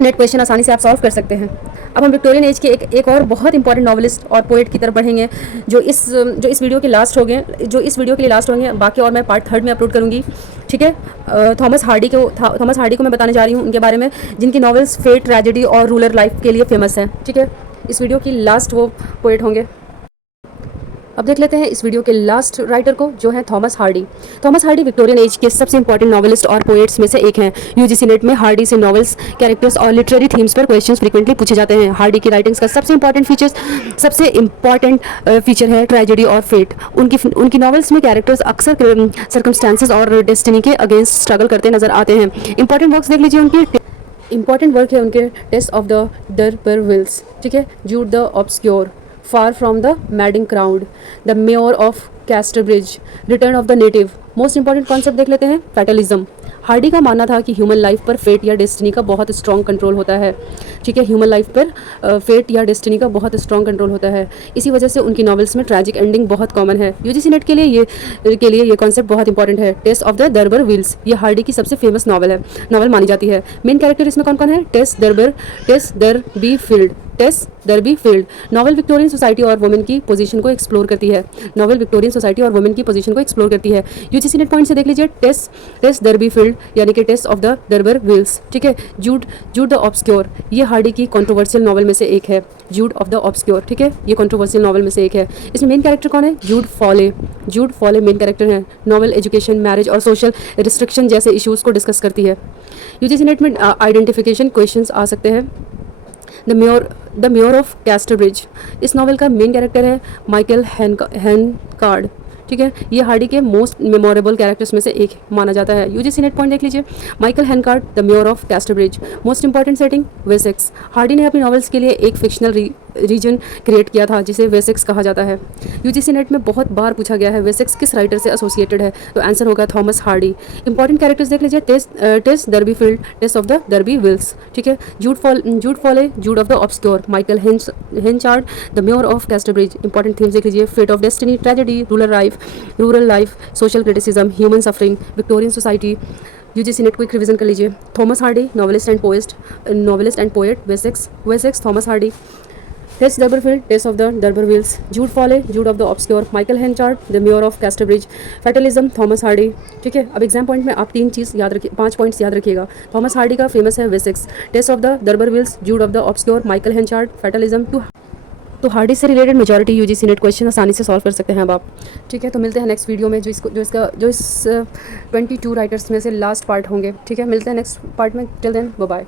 नेट क्वेश्चन आसानी से आप सॉल्व कर सकते हैं। अब हम विक्टोरियन एज के एक और बहुत इंपॉर्टेंट नॉवलिस्ट और पोएट की तरफ बढ़ेंगे जो इस वीडियो के लास्ट हो गए, जो इस वीडियो के लिए लास्ट होंगे। बाकी और मैं पार्ट 3 में अपलोड करूँगी, ठीक है। थॉमस हार्डी को मैं बताने जा रही हूँ उनके बारे में, जिनकी नॉवेल्स फेट, ट्रेजेडी और रूरल लाइफ के लिए फेमस हैं, ठीक है। इस वीडियो की लास्ट वो पोएट होंगे। अब देख लेते हैं इस वीडियो के लास्ट राइटर को, जो है Thomas Hardy. Thomas Hardy Victorian age के सबसे इंपॉर्टेंट नॉवेलिस्ट और पोएट्स में से एक हैं। यूजीसी नेट में हार्डी से नॉवेल्स, कैरेक्टर्स और लिटरेरी थीम्स पर क्वेश्चंस फ्रीक्वेंटली पूछे जाते हैं। हार्डी की राइटिंग्स का सबसे इंपॉर्टेंट फीचर है ट्रेजेडी और फेट। उनकी नॉवेल्स में कैरेक्टर्स अक्सर सर्कमस्टांसेस और डेस्टिनी के अगेंस्ट स्ट्रगल करते नजर आते हैं। इंपॉर्टेंट वर्क्स देख लीजिए उनके। इंपॉर्टेंट वर्क है उनके टेस्ट ऑफ द दरबरविल्स, ठीक है, Jude the obscure, Far from the madding crowd, The Mayor of Casterbridge, Return of the Native। Most important concept देख लेते हैं, फैटलिज्म। हार्डी का मानना था कि ह्यूमन लाइफ पर फेट या डेस्टिनी का बहुत स्ट्रॉन्ग कंट्रोल होता है, ठीक है। ह्यूमन लाइफ पर फेट या डेस्टिनी का बहुत स्ट्रॉन्ग कंट्रोल होता है। इसी वजह से उनकी नॉवेल्स में ट्रैजिक एंडिंग बहुत कॉमन है। यूजीसी नेट के लिए ये कॉन्सेप्ट बहुत इंपॉर्टेंट है। टेस्ट ऑफ द दरबर व्हील्स ये हार्डी की सबसे फेमस नॉवल मानी जाती है। मेन कैरेक्टर इसमें कौन कौन है? Tess Durbeyfield, Tess Durbeyfield. Novel Victorian society और वुमेन की पोजीशन को एक्सप्लोर करती है। नॉवल विक्टोरियन सोसाइटी और वुमेन की पोजीशन को एक्सप्लोर करती है। यूजीसी नेट पॉइंट से देख लीजिए, टेस डर्बी फील्ड यानी कि टेस ऑफ द डर्बर व्हील्स, ठीक है। जूड द ऑब्सक्योर, ये हार्डी की कंट्रोवर्शियल नॉवल में से एक है। जूड ऑफ द ऑब्सक्योर, ठीक है, ये कंट्रोवर्शियल नॉवल में से एक है। इसमें मेन कैरेक्टर कौन है? जूड फॉले मेन कैरेक्टर है। नॉवल एजुकेशन, मैरिज और सोशल रिस्ट्रिक्शन जैसे इश्यूज को डिस्कस करती है। यूजीसी नेट में आइडेंटिफिकेशन क्वेश्चंस आ सकते हैं। द मेयर ऑफ कैस्टरब्रिज, इस नॉवल का मेन कैरेक्टर है माइकल हैनकार्ड, ठीक है। ये हार्डी के मोस्ट मेमोरेबल कैरेक्टर्स में से एक माना जाता है। यूजीसी नेट पॉइंट देख लीजिए, Michael Henchard the mayor of Casterbridge. Most important setting Wessex. Hardy ने अपनी नॉवेल्स के लिए एक फिक्शनल रीजन क्रिएट किया था जिसे वेसेक्स कहा जाता है। यूजीसी नेट में बहुत बार पूछा गया है वेसेक्स किस राइटर से एसोसिएटेड है, तो आंसर होगा थॉमस हार्डी। इंपॉर्टेंट कैरेक्टर्स देख लीजिए, Tess Durbeyfield, Tess of the D'Urbervilles, ठीक है। Jude Fawley, Jude of the obscure, Michael Henchard the mayor of Casterbridge. Important themes देख लीजिए, fate of destiny, tragedy, rural life, social criticism, human suffering, Victorian society. UGC NET quick revision कर लीजिए। Thomas Hardy novelist and poet, Wessex Thomas Hardy. Tess Durbeyfield, Tess of the D'Urbervilles. Jude Fawley, Jude of the obscure, Michael Henchard the mayor of Casterbridge. Fatalism, Thomas Hardy, ठीक है। अब exam point में आप 5 points याद रखिएगा। Thomas Hardy का फेमस है Wessex, Tess of the D'Urbervilles, Jude of the obscure, Michael Henchard, fatalism. तो हार्डी से related majority UGC NET question आसानी से सॉल्व कर सकते हैं अब आप, ठीक है। तो मिलते हैं नेक्स्ट वीडियो में जो इस 22 राइटर्स में से लास्ट पार्ट होंगे, ठीक है। मिलते हैं नेक्स्ट पार्ट में। Till then bye bye.